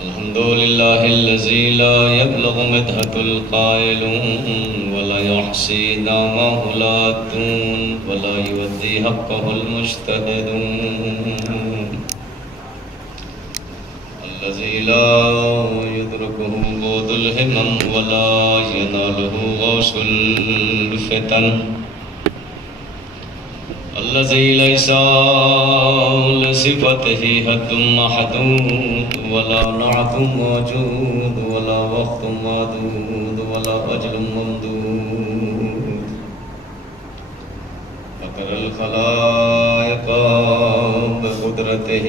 الحمد لله الذي لا يبلغ مدحة القائلون ولا يحصي نعمه العادون ولا يودي حقه المجتهدون الذي لا يدركه بعد الهمم ولا يناله غوص الفتن الذي ليس لصفته حد محدود ولا نعت موجود ولا وقت معدود ولا أجل ممدود فقر الخلائق بقدرته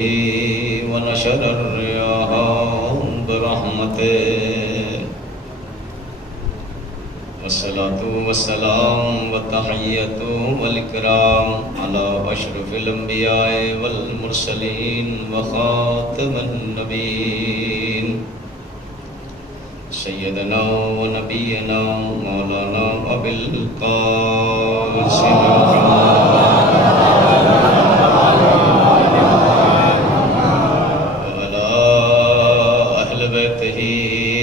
ونشر الرياح برحمته والصلاة والسلام والتحية والإكرام على أشرف الأنبياء والمرسلين وخاتم النبيين سيدنا ونبينا مولانا أبي القاسم وعلى أهل بيته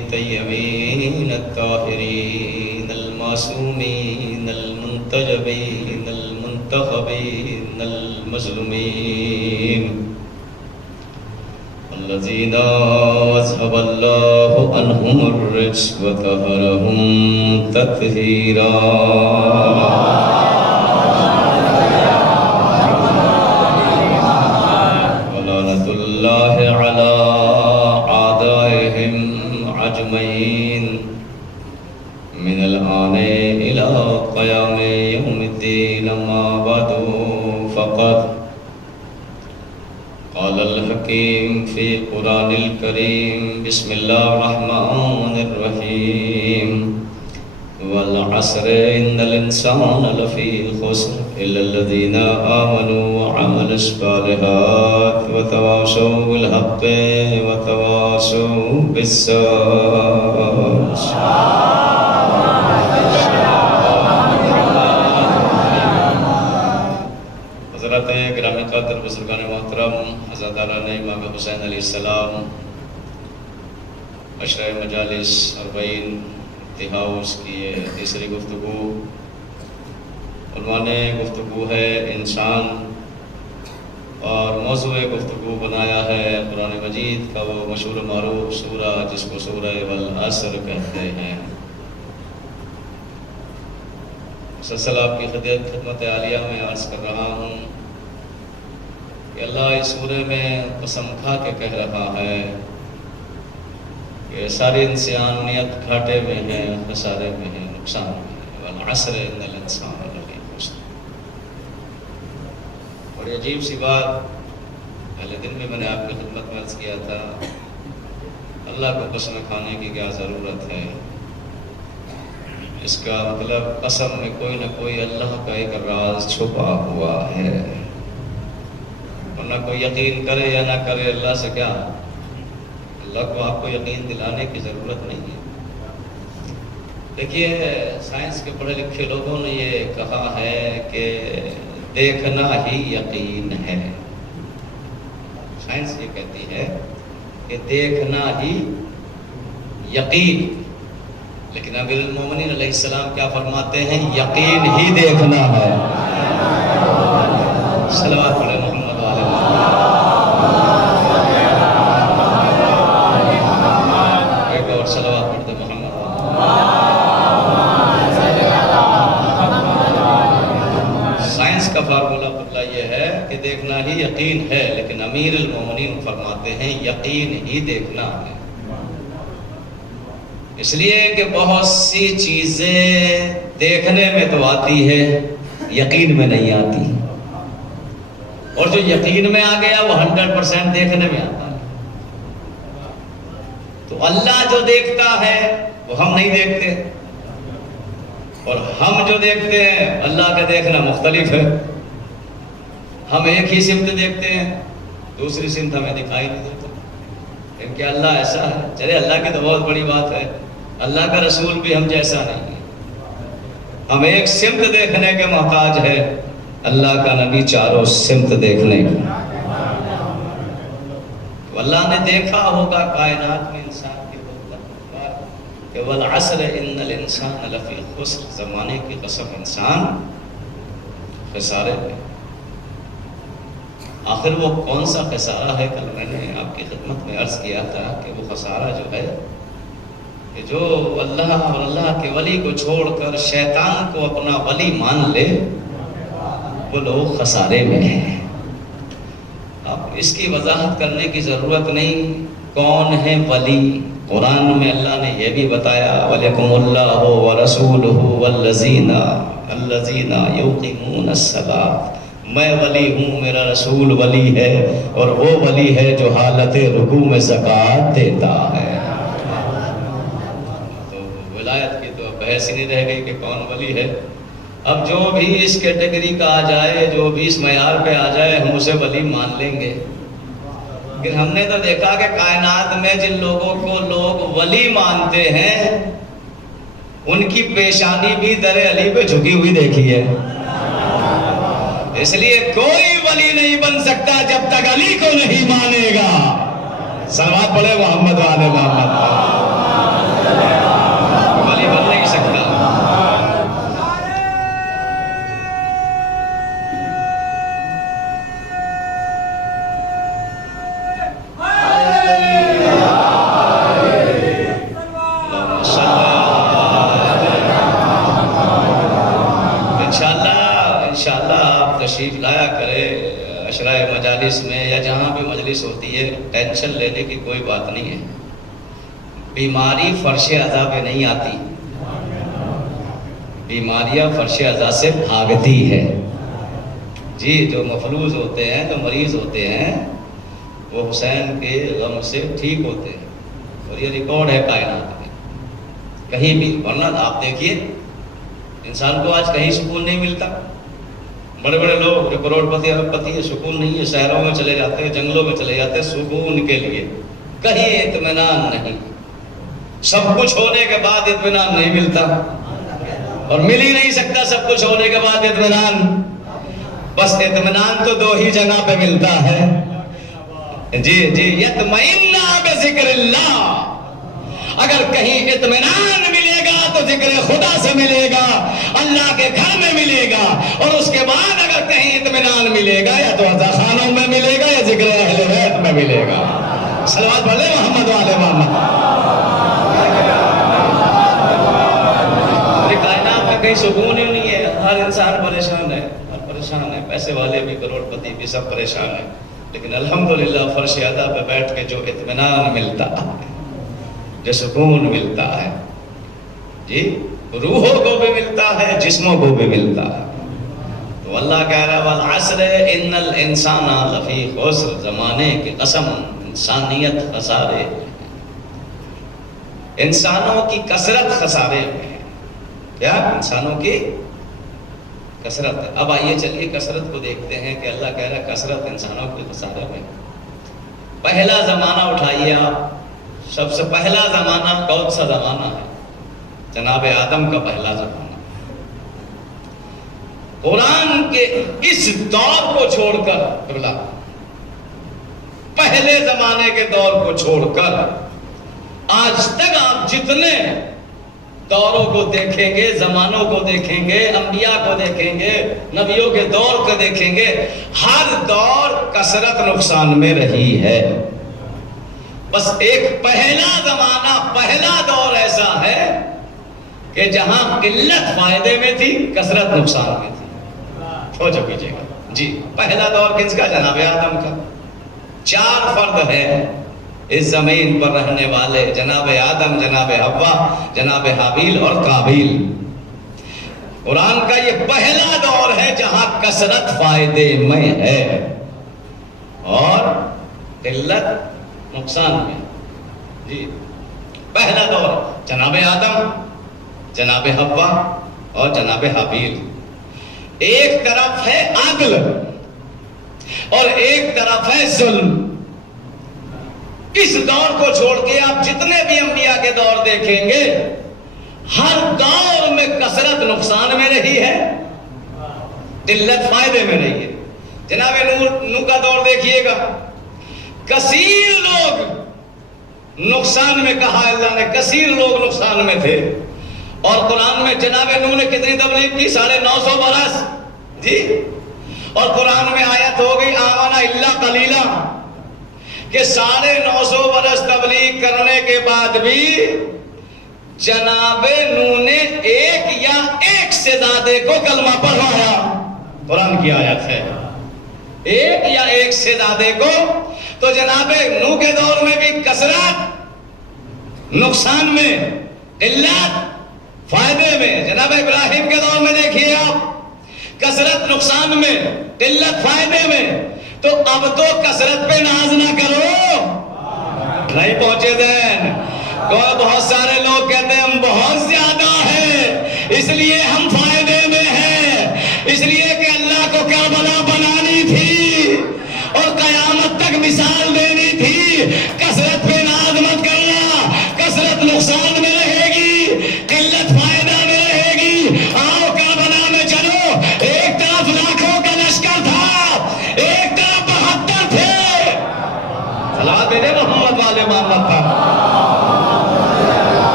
الطيبين الطاهرين المعصومين المنتجبين المنتخبين المظلومين الذين أذهب الله عنهم الرجس وطهرهم تطهيرا ولعنة الله على أعدائهم أجمعين من الآن إلى قيام يوم الدين ما بعد فقد قال الحكيم في القرآن الكريم بسم الله الرحمن الرحيم والعصر إن الإنسان لفي خسر إلا الذين آمنوا وعملوا الصالحات وتواصوا بالحق وتواصوا بالصبر. حضرات گرامی قدر بزرگان محترم، عزاداران امام حسین علیہ السلام، عشرہ مجالس 40 ٹی ہاؤس کی یہ تیسری گفتگو، عنوان گفتگو ہے انسان، اور موضوع گفتگو بنایا ہے قرآن مجید کا وہ مشہور معروف سورہ جس کو سورہ والعصر کہتے ہیں۔ مسلسل آپ کی خدمت عالیہ میں عرض کر رہا ہوں کہ اللہ اس سورے میں قسم کھا کے کہہ رہا ہے کہ ساری انسانیت گھاٹے میں ہے، خسارے میں ہے، نقصان میں ہے۔ والعصر ان الانسان لفی خسر۔ بڑی عجیب سی بات پہلے دن میں نے آپ کی خدمت میں عرض کیا تھا، اللہ کو قسم کھانے کی کیا ضرورت ہے؟ اس کا مطلب قسم میں کوئی نہ کوئی اللہ کا ایک راز چھپا ہوا ہے، ورنہ کوئی یقین کرے یا نہ کرے اللہ سے کیا، اللہ کو آپ کو یقین دلانے کی ضرورت نہیں ہے۔ دیکھیے سائنس کے پڑھے لکھے لوگوں نے یہ کہا ہے کہ دیکھنا ہی یقین ہے۔ سائنس یہ کہتی ہے کہ دیکھنا ہی یقین، لیکن امیر المومنین علیہ السلام کیا فرماتے ہیں؟ یقین ہی دیکھنا ہے۔ صلوات پڑھیں محمد والے ایک اور صلوات پڑھتے محمد والے۔ سائنس کا فارمولہ بدلا یہ ہے کہ دیکھنا ہی یقین ہے، لیکن امیر المومنین فرماتے ہیں یقین ہی دیکھنا ہے۔ اس لیے کہ بہت سی چیزیں دیکھنے میں تو آتی ہے، یقین میں نہیں آتی، اور جو یقین میں آ گیا وہ 100% دیکھنے میں آتا ہے۔ تو اللہ جو دیکھتا ہے وہ ہم نہیں دیکھتے، اور ہم جو دیکھتے ہیں اللہ کا دیکھنا مختلف ہے۔ ہم ایک ہی سمت دیکھتے ہیں، دوسری سمت ہمیں دکھائی نہیں دیتا، کیونکہ اللہ ایسا ہے۔ چلے اللہ کی تو بہت بڑی بات ہے، اللہ کا رسول بھی ہم جیسا نہیں ہے، ہم ایک سمت دیکھنے کے محتاج ہے، اللہ کا نبی چاروں سمت دیکھنے کا۔ اللہ نے دیکھا ہوگا کائنات میں انسان کے کہ والعصر ان الانسان لفی خسر، زمانے کی قسم انسان خسارے میں۔ آخر وہ کون سا خسارہ ہے؟ کل میں نے آپ کی خدمت میں عرض کیا تھا کہ وہ خسارہ جو ہے کہ جو اللہ اور اللہ کے ولی کو چھوڑ کر شیطان کو اپنا ولی مان لے، وہ لوگ خسارے میں ہیں۔ اب اس کی وضاحت کرنے کی ضرورت نہیں، کون ہے ولی؟ قرآن میں اللہ نے یہ بھی بتایا وَلَكُمُ اللَّهُ وَرَسُولُهُ وَالَّذِينَ يُقِيمُونَ الصَّلَاةَ، میں ولی ہوں، میرا رسول ولی ہے، اور وہ ولی ہے جو حالت رکوع میں زکوٰۃ دیتا ہے۔ تو ولایت کی تو بحث ہی نہیں رہ گئی کہ کون ولی ہے۔ اب جو بھی اس کیٹیگری کا آ جائے، جو بھی اس معیار پہ آ جائے، ہم اسے ولی مان لیں گے۔ لیکن ہم نے تو دیکھا کہ کائنات میں جن لوگوں کو لوگ ولی مانتے ہیں، ان کی پیشانی بھی در علی پہ جھکی ہوئی دیکھی ہے۔ اس لیے کوئی ولی نہیں بن سکتا جب تک علی کو نہیں مانے گا۔ صلوات پڑھے محمد والے محمد پر۔ ولی بن نہیں سکتا۔ تشریف لایا کرے عشرۂ مجالس میں یا جہاں بھی مجلس ہوتی ہے، ٹینشن لینے کی کوئی بات نہیں ہے۔ بیماری فرش اعضاء پہ نہیں آتی، بیماریاں فرش اعضاء سے بھاگتی ہے۔ جی، جو مفلوج ہوتے ہیں، جو مریض ہوتے ہیں، وہ حسین کے غم سے ٹھیک ہوتے ہیں، اور یہ ریکارڈ ہے کائنات میں کہیں بھی۔ ورنہ آپ دیکھیے انسان کو آج کہیں سکون نہیں ملتا۔ بڑے بڑے لوگ جو کروڑ پتی ارب پتی ہے، سکون نہیں ہے، شہروں میں چلے جاتے ہیں، جنگلوں میں چلے جاتے ہیں سکون کے لیے، کہیں اطمینان نہیں۔ سب کچھ ہونے کے بعد اطمینان نہیں ملتا، اور مل ہی نہیں سکتا سب کچھ ہونے کے بعد اطمینان۔ بس اطمینان تو دو ہی جگہ پہ ملتا ہے۔ جی جی، یطمئن بذکر اللہ۔ اگر کہیں اطمینان ملے گا تو ذکر خدا سے ملے گا، اللہ کے گھر میں ملے گا، اور اس کے بعد اگر کہیں اطمینان ملے گا یا تو عزا خانوں میں ملے گا یا ذکر اہل بیت میں ملے گا۔ صلوات پڑھ لیں محمد والے محمد۔ کائنات میں کہیں سکون ہی نہیں ہے، ہر انسان پریشان ہے، ہر پریشان ہے، پیسے والے بھی کروڑ پتی بھی سب پریشان ہیں، لیکن الحمدللہ فرش اعضاء پہ بیٹھ کے جو اطمینان ملتا ہے، جو سکون ملتا ہے، جی، روحوں کو بھی ملتا ہے، جسموں کو بھی ملتا ہے۔ تو اللہ کہہ رہا ہے والعصر ان الانسان لفی خسر، زمانے کی قسم انسانیت خسارے میں ہے، انسانوں کی کثرت خسارے میں ہے۔ کیا؟ انسانوں کی کثرت ہے۔ اب آئیے چلیے کثرت کو دیکھتے ہیں کہ اللہ کہہ رہا ہے کثرت انسانوں کی خسارے میں۔ پہلا زمانہ اٹھائیے آپ، سب سے پہلا زمانہ کون سا زمانہ ہے؟ جناب آدم کا پہلا زمانہ۔ قرآن کے اس دور کو چھوڑ کر، پہلے زمانے کے دور کو چھوڑ کر آج تک آپ جتنے دوروں کو دیکھیں گے، زمانوں کو دیکھیں گے، انبیاء کو دیکھیں گے، نبیوں کے دور کو دیکھیں گے، ہر دور کثرت نقصان میں رہی ہے۔ بس ایک پہلا زمانہ، پہلا دور ایسا ہے کہ جہاں قلت فائدے میں تھی، کثرت نقصان میں تھی۔ توجہ کیجیے گا جی، پہلا دور کس کا؟ جناب آدم کا۔ 4 فرد ہیں اس زمین پر رہنے والے، جناب آدم، جناب حوا، جناب حابیل اور قابیل۔ قرآن کا یہ پہلا دور ہے جہاں کثرت فائدے میں ہے اور قلت نقصان میں۔ جی، پہلا دور جناب آدم، جناب حوا اور جناب حابیل۔ ایک طرف ہے عدل اور ایک طرف ہے ظلم۔ اس دور کو چھوڑ کے آپ جتنے بھی انبیاء کے دور دیکھیں گے، ہر دور میں کثرت نقصان میں رہی ہے، قلت فائدے میں رہی ہے۔ جناب نوح کا دور دیکھیے گا، کثیر لوگ نقصان میں کہا اللہ نے، کثیر لوگ نقصان میں تھے. اور قرآن میں جناب نوح نے کتنی تبلیغ کی؟ 950 برس. جی. اور قرآن میں آیت ہو گئی آمنا الا قلیلا، کہ 950 برس تبلیغ کرنے کے بعد بھی جناب نوح نے ایک یا ایک سے زیادہ کو کلمہ پڑھوایا. قرآن کی آیت ہے ایک یا ایک سے زیادہ کو. تو جناب نوح کے دور میں بھی کثرت نقصان میں، قلت فائدے میں. جناب ابراہیم کے دور میں دیکھیے آپ، کثرت نقصان میں، قلت فائدے میں. تو اب تو کثرت پہ ناز نہ کرو، نہیں پہنچے دین. بہت سارے لوگ کہتے ہیں ہم بہت زیادہ ہیں اس لیے ہم فائدے میں ہیں، اس لیے کہ اللہ کو کربلا بنانی تھی اور قیامت تک مثال دینی تھی. کثرت پہ ناز مت کرنا، کثرت نقصان میں رہے گی، قلت فائدہ میں رہے گی. آؤ کربلا میں چلو، ایک طرف لاکھوں کا لشکر تھا، ایک طرف 72 تھے. صلوات بھیجے محمد والے محمد پر،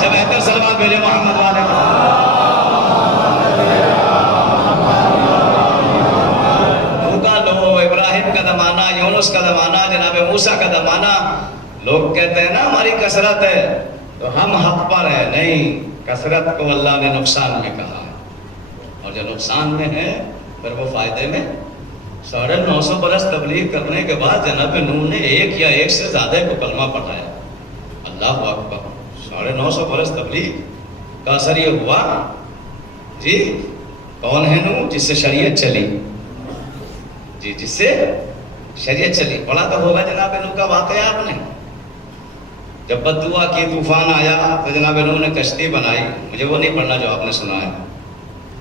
سے بہتر صلوات بھیجے محمد والے پر. ابراہیم کا زمانہ، یونس کا زمانہ، جناب موسیٰ کا زمانہ. لوگ کہتے ہیں نا ہماری کثرت ہے تو ہم حق پر ہیں. نہیں، کثرت کو اللہ نے نقصان میں کہا ہے، اور جو نقصان میں ہے پھر وہ فائدے میں. 950 برس تبلیغ کرنے کے بعد جناب نوح نے ایک یا ایک سے زیادہ کو کلمہ پڑھایا. اللہ اکبر. 950 برس تبلیغ کا اثر یہ ہوا. جی. کون ہے نوح؟ جس سے شریعت چلی. جی، جس سے شریعت چلی. پڑھا تو ہوگا جناب نوح کا واقعہ آپ نے. جب بد دعا کی، طوفان آیا تو جناب نوح نے کشتی بنائی. مجھے وہ نہیں پڑھنا جو آپ نے سنا ہے.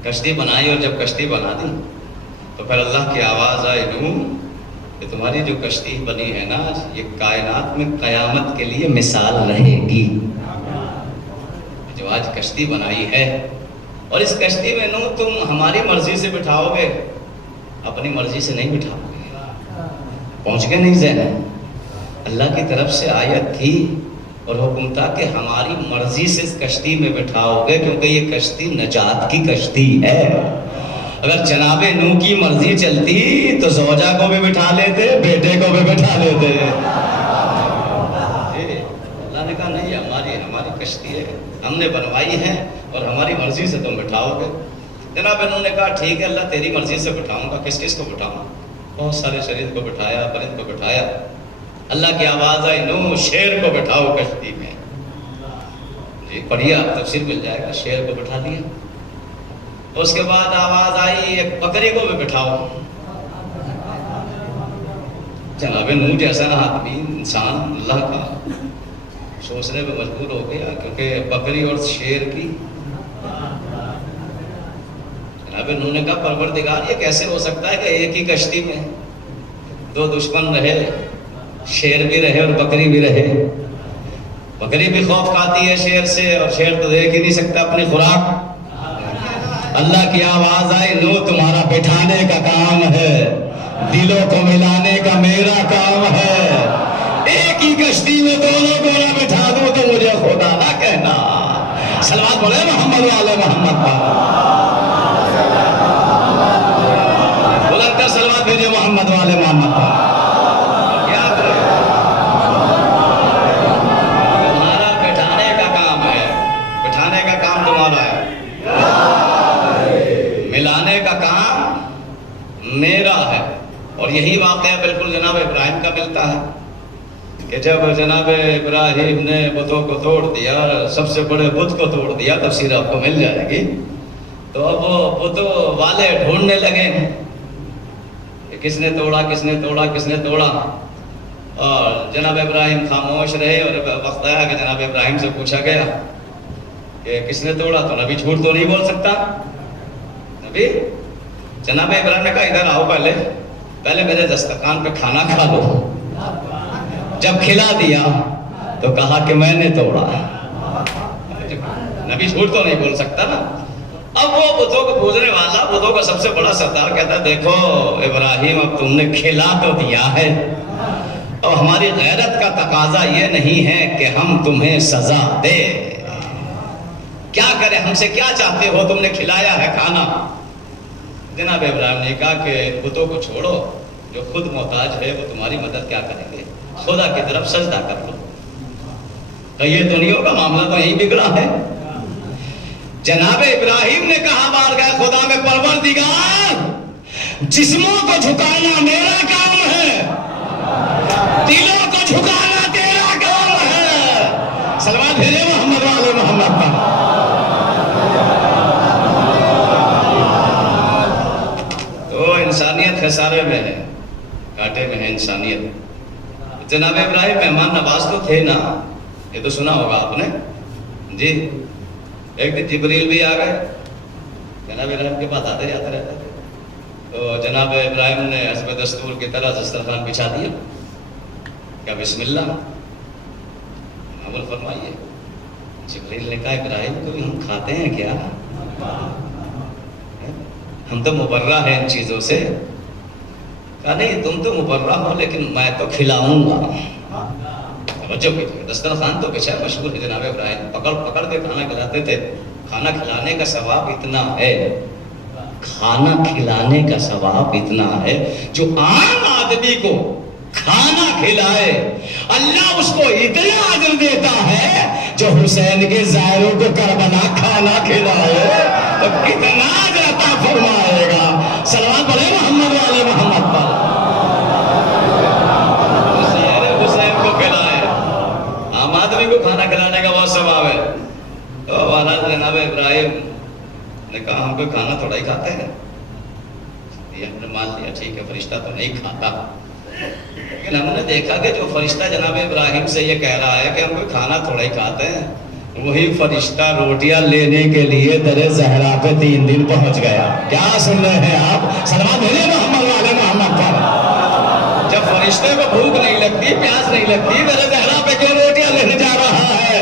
کشتی بنائی اور جب کشتی بنا دی تو پھر اللہ کی آواز آئی، نوح کہ تمہاری جو کشتی بنی ہے نا یہ کائنات میں قیامت کے لیے مثال رہے گی. جو آج کشتی بنائی ہے، اور اس کشتی میں نوح تم ہماری مرضی سے بٹھاؤ گے، اپنی مرضی سے نہیں بٹھاؤ گے. پہنچ گئے نہیں ذہن؟ اللہ کی طرف سے آیت تھی اور حکم تھا کہ ہماری مرضی سے اس کشتی میں بٹھاؤ گے، کیونکہ یہ کشتی نجات کی کشتی ہے. اگر جناب نوح کی مرضی چلتی تو زوجہ کو بھی بٹھا لیتے، بیٹے کو بھی بٹھا لیتے. اللہ نے کہا نہیں، ہماری کشتی ہے، ہم نے بنوائی ہے اور ہماری مرضی سے تم بٹھاؤ گے. جناب انہوں نے کہا ٹھیک ہے اللہ تیری مرضی سے بٹھاؤں گا. کس کو بٹھاؤں؟ بہت سارے شریر کو بٹھایا، پرند کو بٹھایا. اللہ کی آواز آئی، نوح شیر کو بٹھاؤ کشتی میں. جی پڑھیے آپ، تفسیر مل جائے گا. شیر کو بٹھا دیا. اس کے بعد آواز آئی ایک بکری کو بھی بٹھاؤ. جناب نوح جیسا آدمی، انسان اللہ کا، سوچنے پہ مجبور ہو گیا، کیونکہ بکری اور شیر کی. جناب انہوں نے کہا پروردگار یہ کیسے ہو سکتا ہے کہ ایک ہی کشتی میں دو دشمن رہے، شیر بھی رہے اور بکری بھی رہے. بکری بھی خوف کھاتی ہے شیر سے، اور شیر تو دیکھ ہی نہیں سکتا اپنی خوراک. اللہ کی آواز آئی، نوح تمہارا بٹھانے کا کام ہے، دلوں کو ملانے کا میرا کام ہے. ایک ہی کشتی میں دونوں کو نہ بٹھا دوں تو مجھے خدا نہ کہنا. صلوات بولے محمد والے محمد پر. صلوات بھیجے محمد والے محمد پر. تمہارا بٹھانے کا کام ہے، بٹھانے کا کام تمہارا ہے، ملانے کا کام میرا ہے. اور یہی واقعہ بالکل جناب ابراہیم کا ملتا ہے کہ جب جناب ابراہیم نے بتوں کو توڑ دیا، سب سے بڑے بت کو توڑ دیا، تفسیر آپ کو مل جائے گی. تو اب وہ بتوں والے ڈھونڈنے لگے کس نے توڑا، کس نے توڑا، کس نے توڑا. اور جناب ابراہیم خاموش رہے. اور وقت آیا کہ جناب ابراہیم سے پوچھا گیا کہ کس نے توڑا، تو نبی جھوٹ تو نہیں بول سکتا. نبی جناب ابراہیم نے کہا ادھر آؤ، پہلے میرے دسترخوان پہ کھانا کھا لو. جب کھلا دیا تو کہا کہ میں نے توڑا. نبی جھوٹ تو نہیں بول سکتا نا. اب وہ بتوں کو پوجنے والا بتوں کا سب سے بڑا سردار کہتا ہے دیکھو ابراہیم اب تم نے کھلا تو دیا ہے، اور ہماری غیرت کا تقاضا یہ نہیں ہے کہ ہم تمہیں سزا دے، کیا کریں، ہم سے کیا چاہتے ہو، تم نے کھلایا ہے کھانا۔ جناب ابراہیم نے کہا کہ بتوں کو چھوڑو، جو خود محتاج ہے وہ تمہاری مدد کیا کریں گے، خدا کی طرف سجدہ کر لو۔ تو یہ تو نہیں ہوگا، معاملہ تو یہی بگڑا ہے۔ جناب ابراہیم نے کہا بارگاہ خدا میں پروردگار، جسموں کو جھکانا میرا کام ہے، دلوں کو جھکانا تیرا کام ہے۔ سلوات بھیجے محمد والے محمد پر۔ تو انسانیت خسارے میں ہے، گھاٹے میں ہے انسانیت۔ جناب ابراہیم مہمان نواز تو تھے نا، یہ تو سنا ہوگا آپ نے جی۔ ایک دن جبریل بھی آ گئے، جناب ابراہیم کے پاس آتے جاتے رہتے تھے، تو جناب ابراہیم نے حسب دستور کی طرح دسترخوان بچھا دیا، کیا بسم اللہ عمل فرمائیے۔ جبریل نے کہا ابراہیم کوئی ہم کھاتے ہیں کیا، ہم تو مبرہ ہیں ان چیزوں سے۔ کہا نہیں تم تو مبرہ ہو لیکن میں تو کھلاؤں گا۔ توجہ کیجیے، دسترخوان تو بچھا مشہور ہے، جناب ابراہیم پکڑ پکڑ کے کھانا کھلاتے تھے۔ کھانا کھلانے کا ثواب اتنا ہے، کھانا کھلانے کا ثواب اتنا ہے، جو عام آدمی کو کھانا کھلائے اللہ اس کو اتنا اجر دیتا ہے، جو حسین کے زائروں کو کربلا کھانا کھلائے تو کتنا اجر عطا فرمائے گا۔ صلوات پڑھے محمد والے محمد پر۔ حسین کو کھلائے، عام آدمی کو کھانا کھلانے کا بہت ثواب ہے۔ تو والد جناب ابراہیم نے کہا ہم کوئی کھانا تھوڑا ہی کھاتے ہیں، یہ ہم نے مان لیا ٹھیک ہے فرشتہ تو نہیں کھاتا، لیکن ہم نے دیکھا کہ جو فرشتہ جناب ابراہیم سے یہ کہہ رہا ہے کہ ہم کوئی کھانا تھوڑا ہی کھاتے ہیں، وہی فرشتہ روٹیاں لینے کے لیے در زہرا پہ 3 دن پہنچ گیا۔ کیا سن رہے ہیں آپ؟ صلوات بھیجے محمد والے محمد پر۔ جب فرشتے کو بھوک نہیں لگتی، پیاس نہیں لگتی، در زہرا پہ کیوں روٹیاں لینے جا رہا ہے؟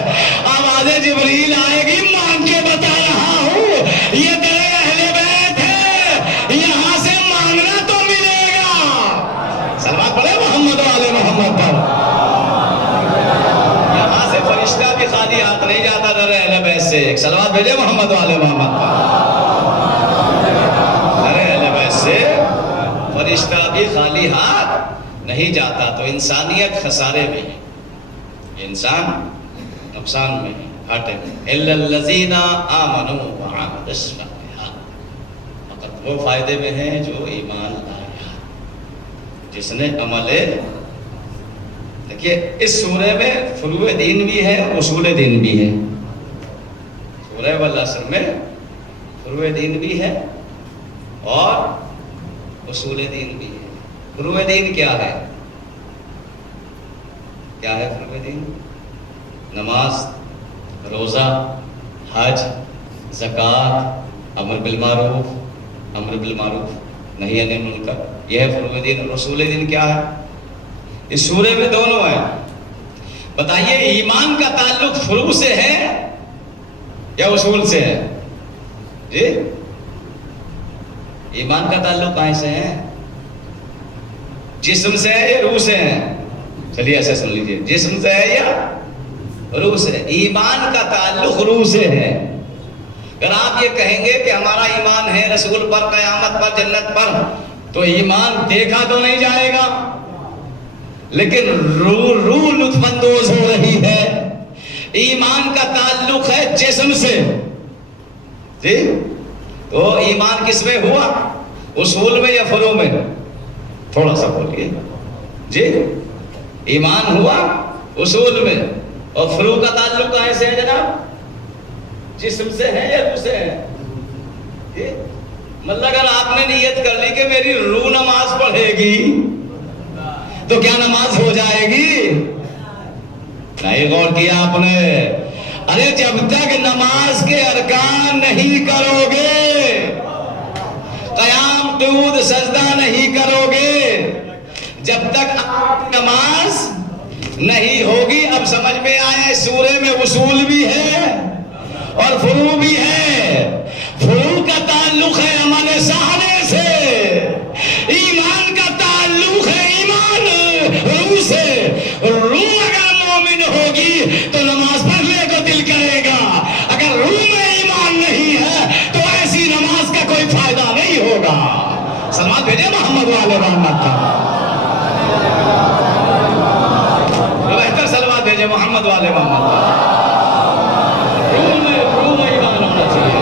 آواز جبریل آئے گی، مان کے بتا رہا ہوں یہ تیرے اہل بیت ہے، یہاں سے مانگنا تو ملے گا۔ صلوات پڑھے محمد والے محمد پر۔ یہاں سے فرشتہ بھی خالی ہاتھ نہیں جاتا در اہل بیت سے، ایک صلوات بھیجے محمد والے محمد پر۔ در اہل بیت سے فرشتہ بھی خالی ہاتھ نہیں جاتا، تو انسانیت خسارے میں ہے، انسان نقصان میں ہے، گھاٹے میں۔ الا الذین آمنوا وعملوا الصالحات، فقط وہ فائدے میں ہیں جو ایمان لایا، جس نے عمل۔ دیکھیے اس سورہ میں فروع دین بھی ہے، اصول دین بھی ہے۔ سورہ والعصر میں فروع دین بھی ہے اور اصول دین بھی ہے۔ فروع دین کیا ہے؟ کیا ہے فروع دین؟ نماز، روزہ، حج، زکوٰۃ، امر بالمعروف نہی عن المنکر، یہ ہے فروع دین۔ اور اصول دین کیا ہے؟ اس سورے میں دونوں ہیں۔ بتائیے ایمان کا تعلق فروع سے ہے یا اصول سے ہے؟ جی ایمان کا تعلق کہاں سے ہے؟ جسم سے ہے یا روح سے ہے؟ چلیے ایسے سن لیجیے، جسم سے ہے یا روح سے؟ ایمان کا تعلق روح سے ہے۔ اگر آپ یہ کہیں گے کہ ہمارا ایمان ہے رسول پر، قیامت پر، جنت پر، تو ایمان دیکھا تو نہیں جائے گا، لیکن روح لطف اندوز ہو رہی ہے۔ ایمان کا تعلق ہے جسم سے، جی تو ایمان کس میں ہوا؟ اصول میں یا فروع میں؟ تھوڑا سا بولیے جی۔ ایمان ہوا اصول میں، اور فروع کا تعلق کہاں سے ہے جناب؟ جسم سے ہے یا روح سے ہے؟ جی مطلب اگر آپ نے نیت کر لی کہ میری روح نماز پڑھے گی تو کیا نماز ہو جائے گی؟ نہیں غور کیا آپ نے؟ ارے جب تک نماز کے ارکان نہیں کرو گے، قیام قعود سجدہ نہیں کرو گے، جب تک آپ نماز نہیں ہوگی۔ اب سمجھ میں آیا اس سورے میں اصول بھی ہے اور فروع بھی ہے۔ فروع کا تعلق ہے امن سہنے سے، ایمان کا تعلق ہے ایمان روح سے۔ روح اگر مومن ہوگی تو نماز پڑھنے کو دل کرے گا، اگر روح میں ایمان نہیں ہے تو ایسی نماز کا کوئی فائدہ نہیں ہوگا۔ سلوات بھیجے محمد والے محمد کا، بہتر سلوات بھیجے محمد والے محمد کا۔ روح میں ایمان ہونا چاہیے۔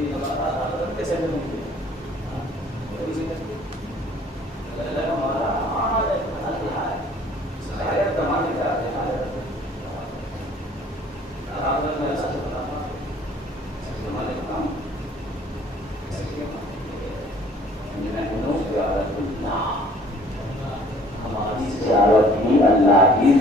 اللہ کی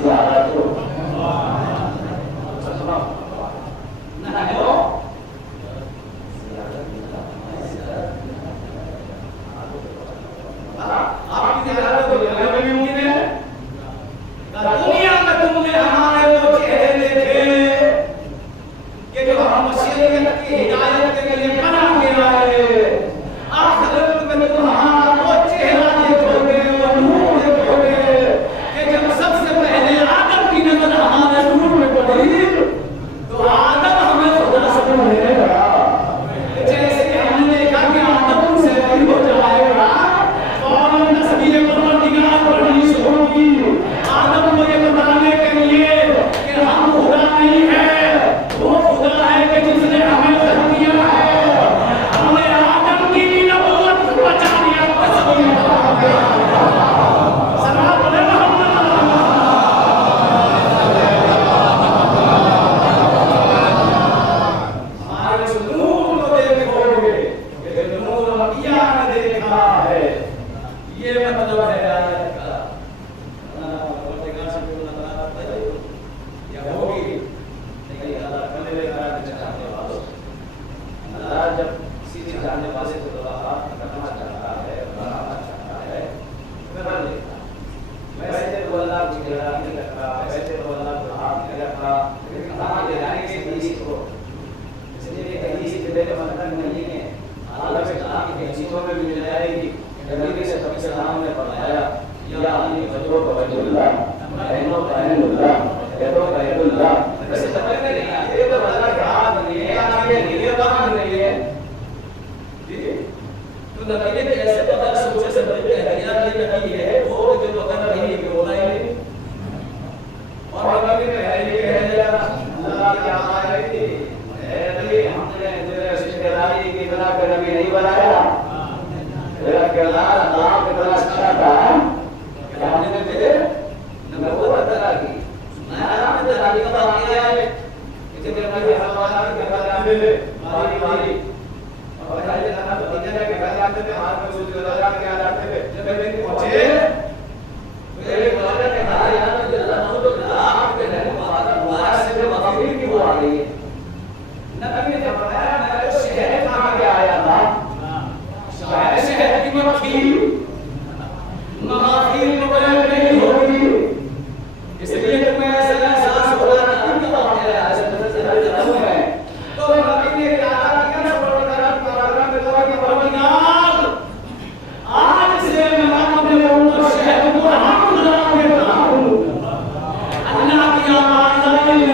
آواز آئی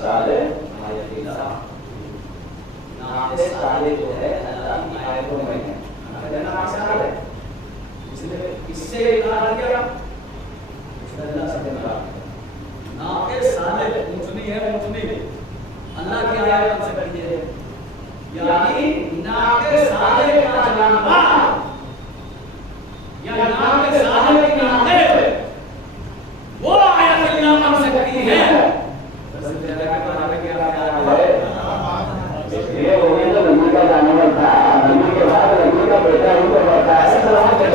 Saleh, ayat 3. Nah, سارے جو ہے اللہ کی آیتوں میں ہیں. نماز سے حال ہے اس سے انکار کیا اللہ سے ناقص صالح اونچنی ہے اونچنی اللہ کی آیت سے کہی ہے یعنی ناقص صالح کا جانبا یا ناقص صالح کی ناقص وہ آیت اللہ ہم سے کہی ہے رسول اللہ کے بارے میں کیا ہے یہ ہوگی تو نبی کا جانور تھا نبی کے بعد نبی کا بیٹا ہی تو بڑھتا ہے سلام کے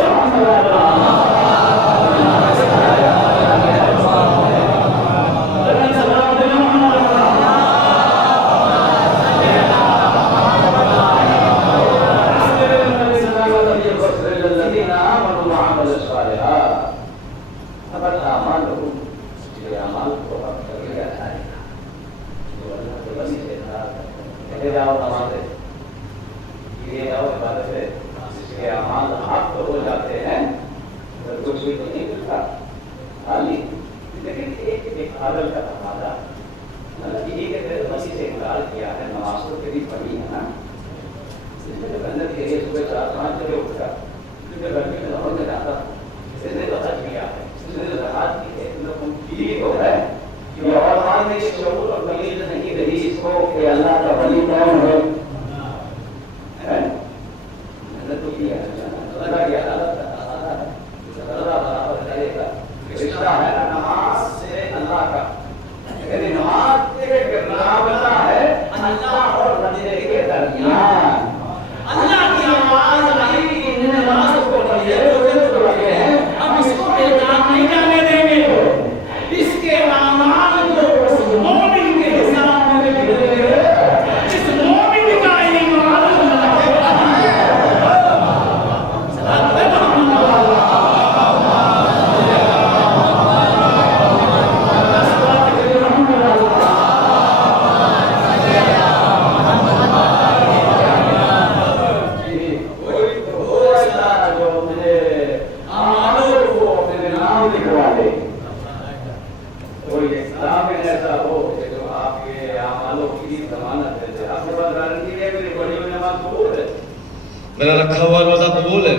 میرا رکھا ہوا روزہ قبول ہے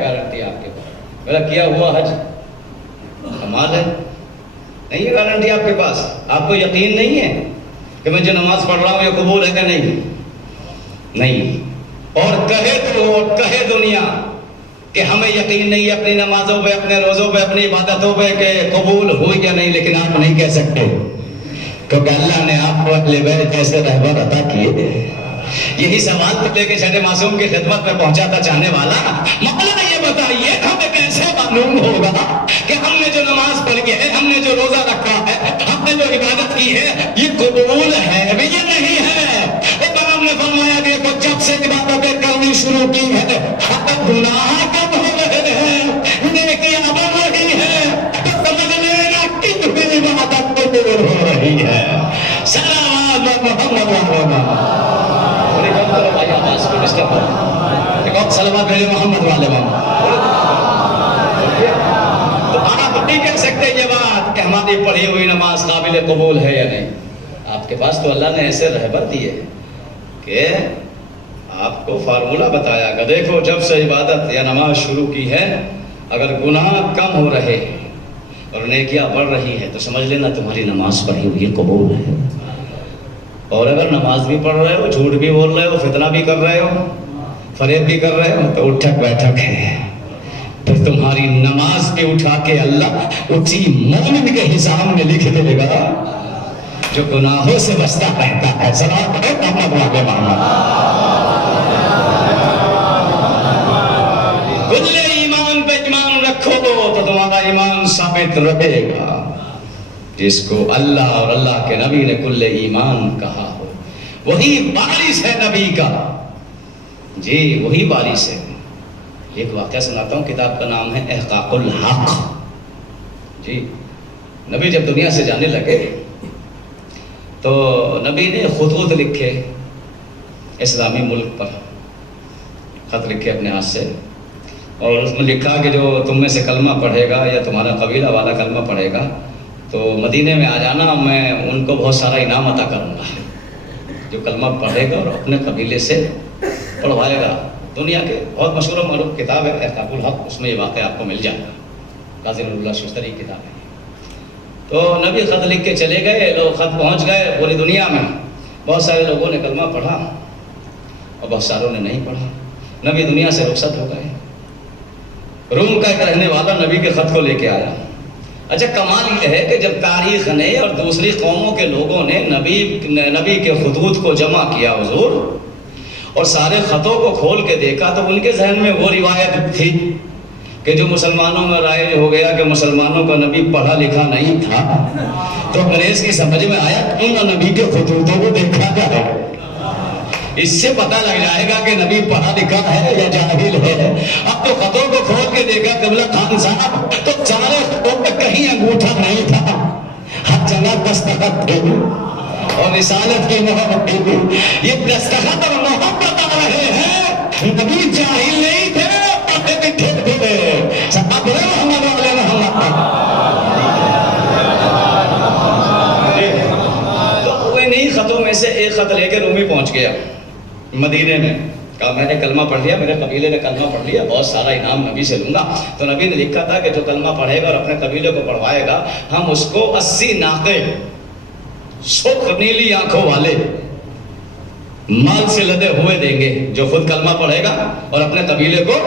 گارنٹی آپ کے پاس. میرا کیا ہوا حج کمال ہے. نہیں ہے گارنٹی آپ کے پاس. آپ کو یقین نہیں ہے کہ میں جو نماز پڑھ رہا ہوں یہ قبول ہے کہ نہیں؟ نہیں. اور کہے دنیا کہ ہمیں یقین نہیں ہے اپنی نمازوں پہ، اپنے روزوں پہ، اپنی عبادتوں پہ کہ قبول ہوئی یا نہیں، لیکن آپ نہیں کہہ سکتے کیونکہ اللہ نے آپ کو اہل بیت جیسے رہبر عطا کیے. یہی سوال تو لے کے چھٹے معصوم کی خدمت میں پہنچا تھا چاہنے والا، مولا یہ بتائیے ہمیں کیسے معلوم ہوگا کہ ہم نے جو نماز پڑھی ہے، ہم نے جو روزہ رکھا ہے، ہم نے جو عبادت کی ہے، یہ قبول ہے بھی یا نہیں ہے؟ امام نے فرمایا کہ جب سے عبادتیں کرنی شروع کی ہے گناہ کم ہو رہے ہیں، نیکیاں بڑھ رہی ہے، تو سمجھ لینا کہ عبادت قبول ہو رہی ہے. سلام محمد سلامت محمد والے تو آپ نہیں کہہ سکتے یہ بات کہ ہماری پڑھی ہوئی نماز قابل قبول ہے یا نہیں. آپ کے پاس تو اللہ نے ایسے رہبر دیے کہ آپ کو فارمولہ بتایا کہ دیکھو جب سے عبادت یا نماز شروع کی ہے اگر گناہ کم ہو رہے اور نیکیاں بڑھ رہی ہے تو سمجھ لینا تمہاری نماز پڑھی ہوئی قبول ہے. اور اگر نماز بھی پڑھ رہے ہو، جھوٹ بھی بول رہے ہو، فتنہ بھی کر رہے ہو، فریب بھی کر رہے ہو تو اٹھک بیٹھک ہے. پھر تمہاری نماز کے اٹھا کے اللہ اسی مومن کے حساب میں لکھ دے گا جو گناہوں سے بچتا رہتا ہے. صلوات پڑھو محمد والے محمد. کل ایمان پہ ایمان رکھو تو تمہارا ایمان ثابت رہے گا. جس کو اللہ اور اللہ کے نبی نے کل ایمان کہا ہو وہی وارث ہے نبی کا. جی وہی وارث ہے. ایک واقعہ سناتا ہوں، کتاب کا نام ہے احقاق الحق. جی نبی جب دنیا سے جانے لگے تو نبی نے خطوط لکھے اسلامی ملک پر، خط لکھے اپنے ہاتھ سے، اور اس میں لکھا کہ جو تم میں سے کلمہ پڑھے گا یا تمہارا قبیلہ والا کلمہ پڑھے گا تو مدینے میں آ جانا، میں ان کو بہت سارا انعام عطا کروں گا. جو کلمہ پڑھے گا اور اپنے قبیلے سے پڑھوائے گا. دنیا کے بہت مشہور و معروف کتاب ہے احقاق الحق، اس میں یہ واقعہ آپ کو مل جائے گا. قاضی اللہ شستری کی کتاب ہے. تو نبی خط لکھ کے چلے گئے، لوگ خط پہنچ گئے پوری دنیا میں. بہت سارے لوگوں نے کلمہ پڑھا اور بہت ساروں نے نہیں پڑھا. نبی دنیا سے رخصت ہو گئے. روم کا ایک رہنے والا نبی کے خط کو لے کے آیا. اچھا کمال یہ ہے کہ جب تاریخ نے اور دوسری قوموں کے لوگوں نے نبی کے خطوط کو جمع کیا حضور، اور سارے خطوں کو کھول کے دیکھا، تو ان کے ذہن میں وہ روایت تھی کہ جو مسلمانوں میں رائج ہو گیا کہ مسلمانوں کا نبی پڑھا لکھا نہیں تھا. تو انگریز کی سمجھ میں آیا کیوں نہ نبی کے خطوطوں کو دیکھا جائے، اس سے پتہ لگ جائے گا کہ نبی پڑھا لکھا ہے یا جاہل ہے. اب تو خطوں کو کھول کے دیکھا قبلہ خان صاحب، تو سارے خطوں پہ کہیں انگوٹھا نہیں تھا، ہر جگہ دستخط تھے اور رسالت کی مہر تھی. یہ دستخط اور مہر بتا رہے ہیں نبی جاہل نہیں تھے، پڑھے لکھے تھے. سب بڑے محمد والے محمد. تو وہ انہی خطوں میں سے ایک خط لے کے رومی پہنچ گیا مدینے میں. کہا میں نے کلمہ پڑھ لیا، میرے قبیلے نے کلمہ پڑھ لیا، بہت سارا انعام نبی سے لوں گا. تو نبی نے لکھا تھا کہ جو کلمہ پڑھے گا اور اپنے قبیلے کو پڑھوائے گا، ہم اس کو 80 ناقے سرخ نیلی آنکھوں والے مال سے لدے ہوئے دیں گے جو خود کلمہ پڑھے گا اور اپنے قبیلے کو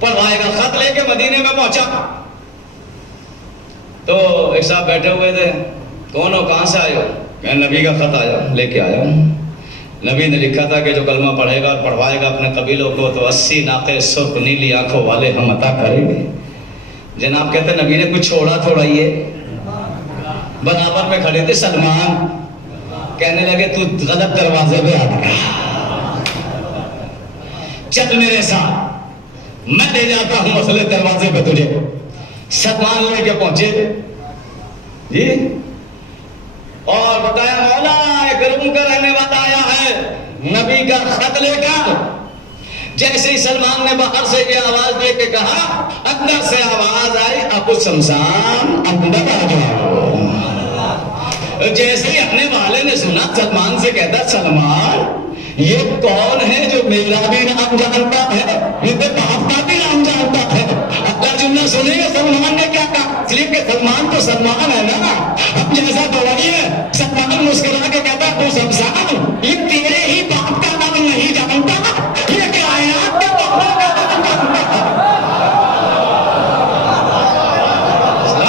پڑھوائے گا. خط لے کے مدینے میں پہنچا تو ایک صاحب بیٹھے ہوئے تھے. کون ہو، کہاں سے آئے ہو؟ میں نبی کا خط آیا لے کے آیا ہوں. نبی نے لکھا تھا کہ جو کلمہ پڑھے گا اور پڑھوائے گا اپنے قبیلوں کو تو 80 ناقے سرخ نیلی آنکھوں والے ہم عطا کریں گے. جناب کہتے ہیں نبی نے کچھ چھوڑا تھوڑا ہی ہے. برابر میں کھڑے تھے سلمان، کہنے لگے تو غلط دروازے پہ آ گیا، چل میرے ساتھ میں لے جاتا ہوں مسئلے دروازے پہ تجھے. سلمان لے کے پہنچے جی اور بتایا مولا ایک روم کا رہنے والا آیا ہے نبی کا خط لے کر. جیسے ہی سلمان نے باہر سے یہ آواز دے کے کہا، اندر سے آواز آئی ابو سمسان اندر آ جاؤ. جیسے ہی آنے والے نے سنا سلمان سے کہتا سلمان یہ کون ہے جو میرا بھی نام جانتا ہے، میرے باپ کا بھی نام جانتا ہے. اللہ جملہ سنے گا سلمان نے کیا کہا، اس لیے کہ سلمان تو سلمان ہے نا. اب جیسا دوڑی ہے سلمان مسکرا کے کہتا ابو سمسان یہ تیرے ہی باپ کا نام نہیں جانتا، یہ کائنات کے باپ کا نام جانتا ہے.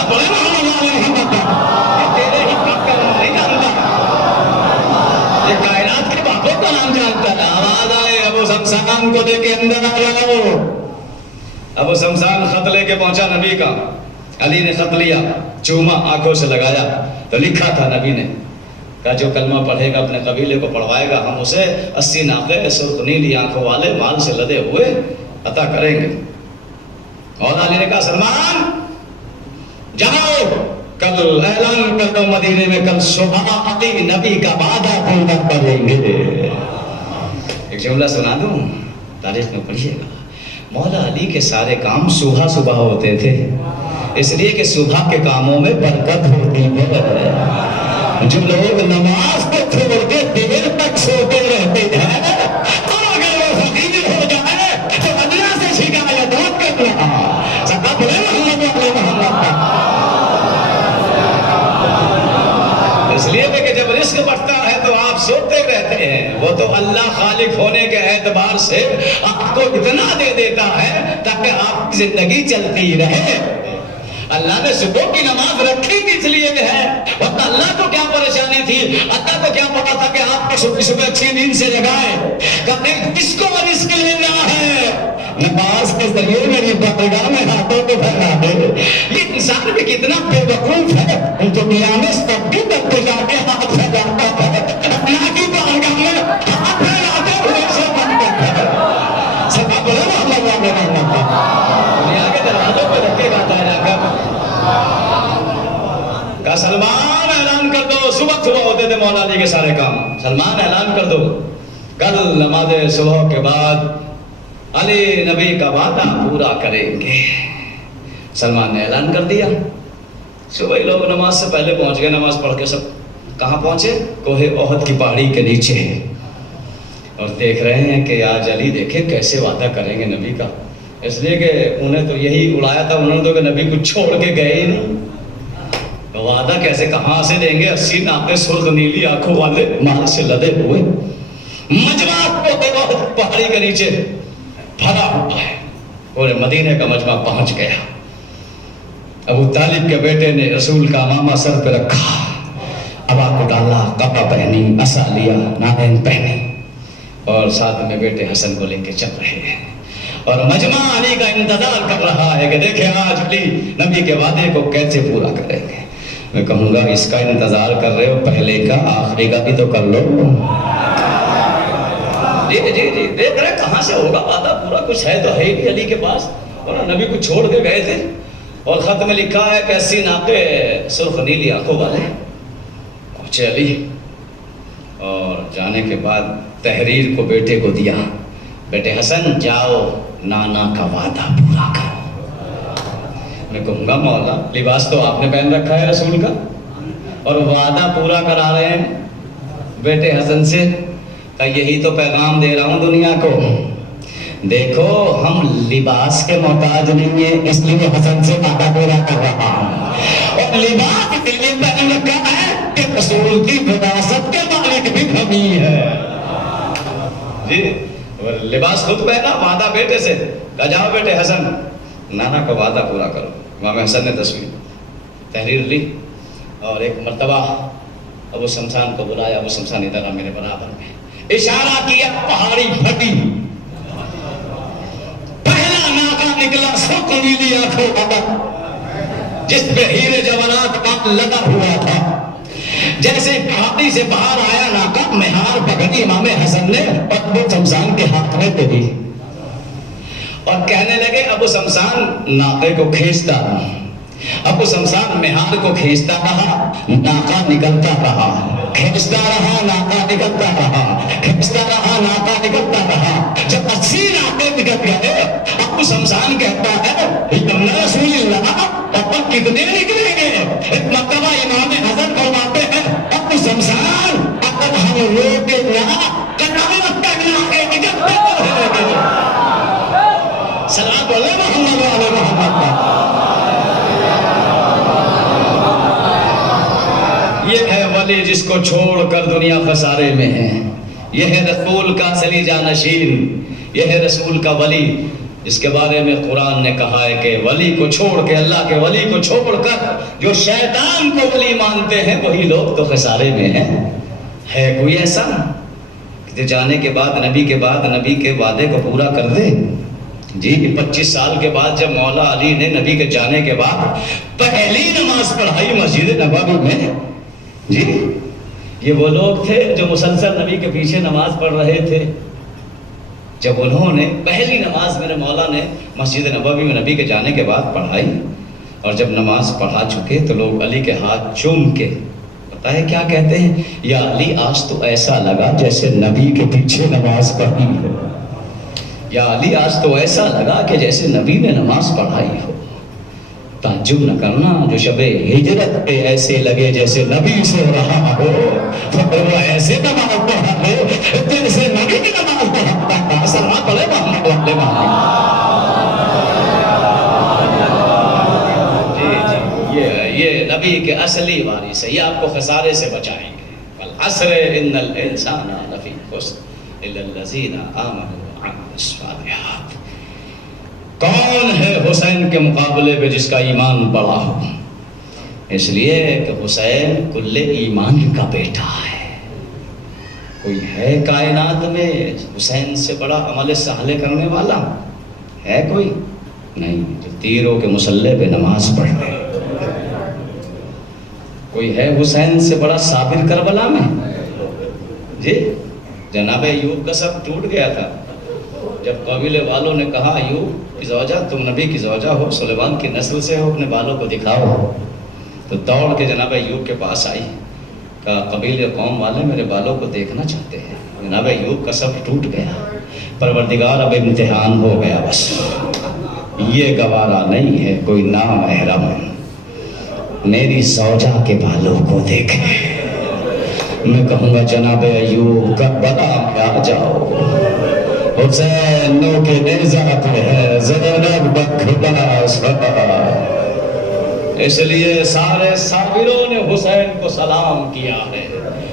بڑے محمد والے محمد یہ تیرے ہی باپ کا نام نہیں جانتا، یہ کائنات کے باپوں کا نام جانتا ہے. آواز آئے ابو سمسان کو دے کے اندر آ جاؤ. ابو سمسان خط لے کے پہنچا نبی کا. علی نے خط لیا، چوما، آنکھوں سے لگایا تو لکھا تھا نبی نے کہا جو کلمہ پڑھے گا اپنے قبیلے کو پڑھوائے گا ہم اسے 80 ناقے سرخ نیلی آنکھوں والے مال سے لدے ہوئے عطا کریں گے. اور علی نے کہا سلمان جاؤ کل اعلان کر دو مدینے میں کل صبح علی نبی کا وعدہ پورا کریں گے. ایک جملہ سنا دوں، تاریخ میں پڑھیے گا. مولا علی کے سارے کام صبح صبح ہوتے تھے، اس لیے کہ صبح کے کاموں میں برکت ہوتی ہے. جو لوگ نماز کو چھوڑ کے دیر تک سوتے رہتے ہیں اگر وہ فقیر ہو جائے تو اللہ سے شکایت مت کرنا. سب بڑے محمد والے محمد کا. اس لیے کہ جب رزق بڑھتا ہے تو آپ سوتے رہتے ہیں. وہ تو اللہ خالق ہونے کے اعتبار سے آپ کو اتنا دے دیتا ہے تاکہ آپ کی زندگی چلتی رہے. اللہ نے صبح کی نماز رکھی بھی اس لیے ہے، ورنہ اللہ کو کیا پریشانی تھی، اللہ کو کیا پتا تھا کہ آپ کو صبح صبح اچھی نیند سے جگائے. کہتے کس کو رزق لینا ہے، نماز کے ذریعے میری بارگاہ میں ہاتھوں کو پھیلا دے. یہ انسان بھی کتنا بے وقوف ہے، دنیا میں سب کے تک کو جا کے ہاتھ پھیلاتا ہے، اللہ کی بارگاہ میں ہاتھ پھیلاتے ہوئے سے بنتا ہے. سب بڑے محمد والے محمد دنیا کے دروازوں پہ رکھے گا جا کر. کہا سلمان اعلان کر دو. صبح صبح ہوتے تھے مولا علی کے سارے کام. سلمان اعلان کر دو کل نماز صبح کے بعد علی نبی کا وعدہ پورا کریں گے. سلمان نے اعلان کر دیا. صبح ہی لوگ نماز سے پہلے پہنچ گئے، نماز پڑھ کے سب کہاں پہنچے؟ کوہ احد کی پہاڑی کے نیچے، اور دیکھ رہے ہیں کہ آج علی دیکھے کیسے وعدہ کریں گے نبی کا، اس لیے کہ انہیں تو یہی اڑایا تھا، انہوں نے تو کہ نبی کو چھوڑ کے گئے ہی نہیں، وعدہ کیسے کہاں سے دیں گے؟ 80 ناقے سرخ نیلی آنکھوں والے مال سے لدے ہوئے، مجمع کوہ احد پہاڑی کے نیچے بھرا ہوا ہے، پورے مدینے کا مجمع پہنچ گیا۔ ابو طالب کے بیٹے نے رسول کا امامہ سر پہ رکھا، ابا کو ڈالا، کپڑا پہنی، عصا لیا، نالین پہنی، اور ساتھ میں بیٹے حسن کو لے کے چل رہے ہیں، اور مجمع علی کا انتظار کر رہا ہے کہ دیکھیں آج علی نبی کے وعدے کو کیسے پورا کریں گے۔ میں کہوں گا اس کا انتظار کر رہے ہو، پہلے کا آخری کا بھی تو کر لو۔ جی جی جی، دیکھ رہے کہاں سے ہوگا وعدہ پورا، کچھ ہے تو ہے ہی علی کے پاس، اور نبی کو چھوڑ کے گئے تھے، اور خط میں لکھا ہے کہ 80 ناقے سرخ نیلی آنکھوں والے پہنچے علی، اور جانے کے بعد تحریر کو بیٹے کو دیا، بیٹے حسن جاؤ نانا کا وعدہ پورا کرو۔ میں کہوں گا مولا لباس تو آپ نے پہن رکھا ہے رسول کا، اور وعدہ پورا کرا رہے ہیں بیٹے حسن سے، کہ یہی تو پیغام دے رہا ہوں دنیا کو، دیکھو ہم لباس کے محتاج نہیں ہیں، اس لیے حسن سے وعدہ پورا کر رہا ہوں، اور لباس کے لیے پہن رکھا ہے کہ رسول کی وراثت کے مالک بھی ہمیں ہے۔ جی، اور لباس خود پہنا، وعدہ بیٹے سے، کہا جاؤ بیٹے حسن نانا کا وعدہ پورا کرو۔ امام حسن نے تصویر تحریر لی، اور ایک مرتبہ ابو شمسان کو بلایا، ابو شمسان ادھر آ میرے برابر میں، اشارہ کیا، پہاڑی پھٹی، پہلا ناکا نکلا سرخ نیلی آنکھوں والا، جس پہ ہیرے جواہرات لگا ہوا تھا، جیسے پہاڑی سے باہر آیا ناکا، مہار پکڑی امام حسن نے اور ابو شمسان کے ہاتھ میں دے دی، اور کہنے لگے ابو شمسان ناکے کو کھینچتا رہا، ابو شمسان مہار کو کھینچتا رہا، ناکا نکلتا رہا، کھینچتا رہا، ناکا نکلتا رہا، کھینچتا رہا، ناکا نکلتا رہا، جب 80 ناکے نکل گئے، ابو شمسان کہتا ہے یا رسول اللہ اب کتنے نکلیں گے؟ ایک مرتبہ امام حسن فرماتے ہیں ابو شمسان اگر ہم روکے نہ قیامت تک ناکے نکلتے رہیں گے۔ سلام علیہ محمد علیہ محمد۔ یہ ہے ولی جس کو چھوڑ کر دنیا خسارے میں ہے، یہ ہے رسول کا اصلی جانشین، یہ ہے رسول کا ولی، اس کے بارے میں قرآن نے کہا ہے کہ ولی کو چھوڑ کے، اللہ کے ولی کو چھوڑ کر جو شیطان کو ولی مانتے ہیں وہی لوگ تو خسارے میں ہیں۔ ہے کوئی ایسا کہ جانے کے بعد نبی کے وعدے کو پورا کر دے؟ جی 25 سال کے بعد جب مولا علی نے نبی کے جانے کے بعد پہلی نماز پڑھائی مسجد نبوی میں، جی یہ وہ لوگ تھے جو مسلسل نبی کے پیچھے نماز پڑھ رہے تھے، جب انہوں نے پہلی نماز میرے مولا نے مسجد نبوی میں نبی کے جانے کے بعد پڑھائی، اور جب نماز پڑھا چکے تو لوگ علی کے ہاتھ چوم کے پتہ ہے کیا کہتے ہیں؟ یا علی آج تو ایسا لگا جیسے نبی کے پیچھے نماز پڑھی ہو، یا علی آج تو ایسا لگا کہ جیسے نبی نے نماز پڑھائی ہو۔ تعجب نہ کرنا جو شب ہجرت پہ ایسے لگے جیسے نبی سو رہا ہو، وہ ایسے نماز پڑھا ہو جیسے نبی کی نماز پڑھا تھا۔ سلام علیہ محمد علیہ محمد۔ جی جی، یہ نبی کے اصلی وارث ہے، یہ آپ کو خسارے سے بچائیں گے۔ والعصر ان الانسان لفی خسر الا الذین آمنوا وعملوا الصالحات۔ کون ہے حسین کے مقابلے پہ جس کا ایمان بڑا ہو؟ اس لیے کہ حسین کل ایمان کا بیٹا ہے۔ کوئی ہے کائنات میں حسین سے بڑا عمل صالح کرنے والا؟ ہے کوئی؟ نہیں، جو تیروں کے مسلح پہ نماز پڑھ رہے۔ کوئی ہے حسین سے بڑا صابر کربلا میں؟ جی جناب ایوب کا سب ٹوٹ گیا تھا جب قبیلے والوں نے کہا ایوب کی زوجہ، تم نبی کی زوجہ ہو، سلیمان کی نسل سے ہو، اپنے بالوں کو دکھاؤ، تو دوڑ کے جناب ایوب کے پاس آئی، کہا قبیلے قوم والے میرے بالوں کو دیکھنا چاہتے ہیں۔ جناب ایوب کا سب ٹوٹ گیا، پروردگار اب امتحان ہو گیا، بس یہ گوارا نہیں ہے کوئی نامحرم میری زوجہ کے بالوں کو دیکھے۔ میں کہوں گا جناب ایوب کربلا میں آ جاؤ، حسین نو کے نیزہ پہ ہے، زینب بکھلا سدا۔ اس لیے سارے صابروں نے حسین کو سلام کیا ہے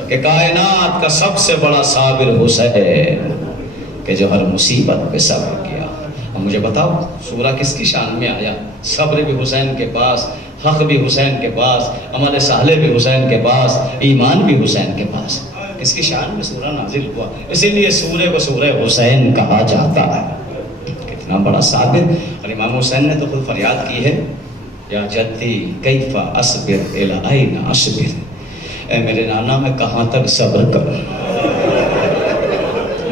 کہ کائنات کا سب سے بڑا صابر حسین کہ جو ہر مصیبت پہ صبر کیا۔ اب مجھے بتاؤ سورہ کس کی شان میں آیا؟ صبر بھی حسین کے پاس، حق بھی حسین کے پاس، عمل صالح بھی حسین کے پاس، ایمان بھی حسین کے پاس۔ اس کی شان میں سورہ نازل ہوا، اسی لیے سورہ کو سورہ حسین کہا جاتا ہے۔ کتنا بڑا صابر! اور امام حسین نے تو خود فریاد کی ہے، یا جدی کیف اصبر الی این اصبر، اے میرے نانا میں کہاں تک صبر کروں،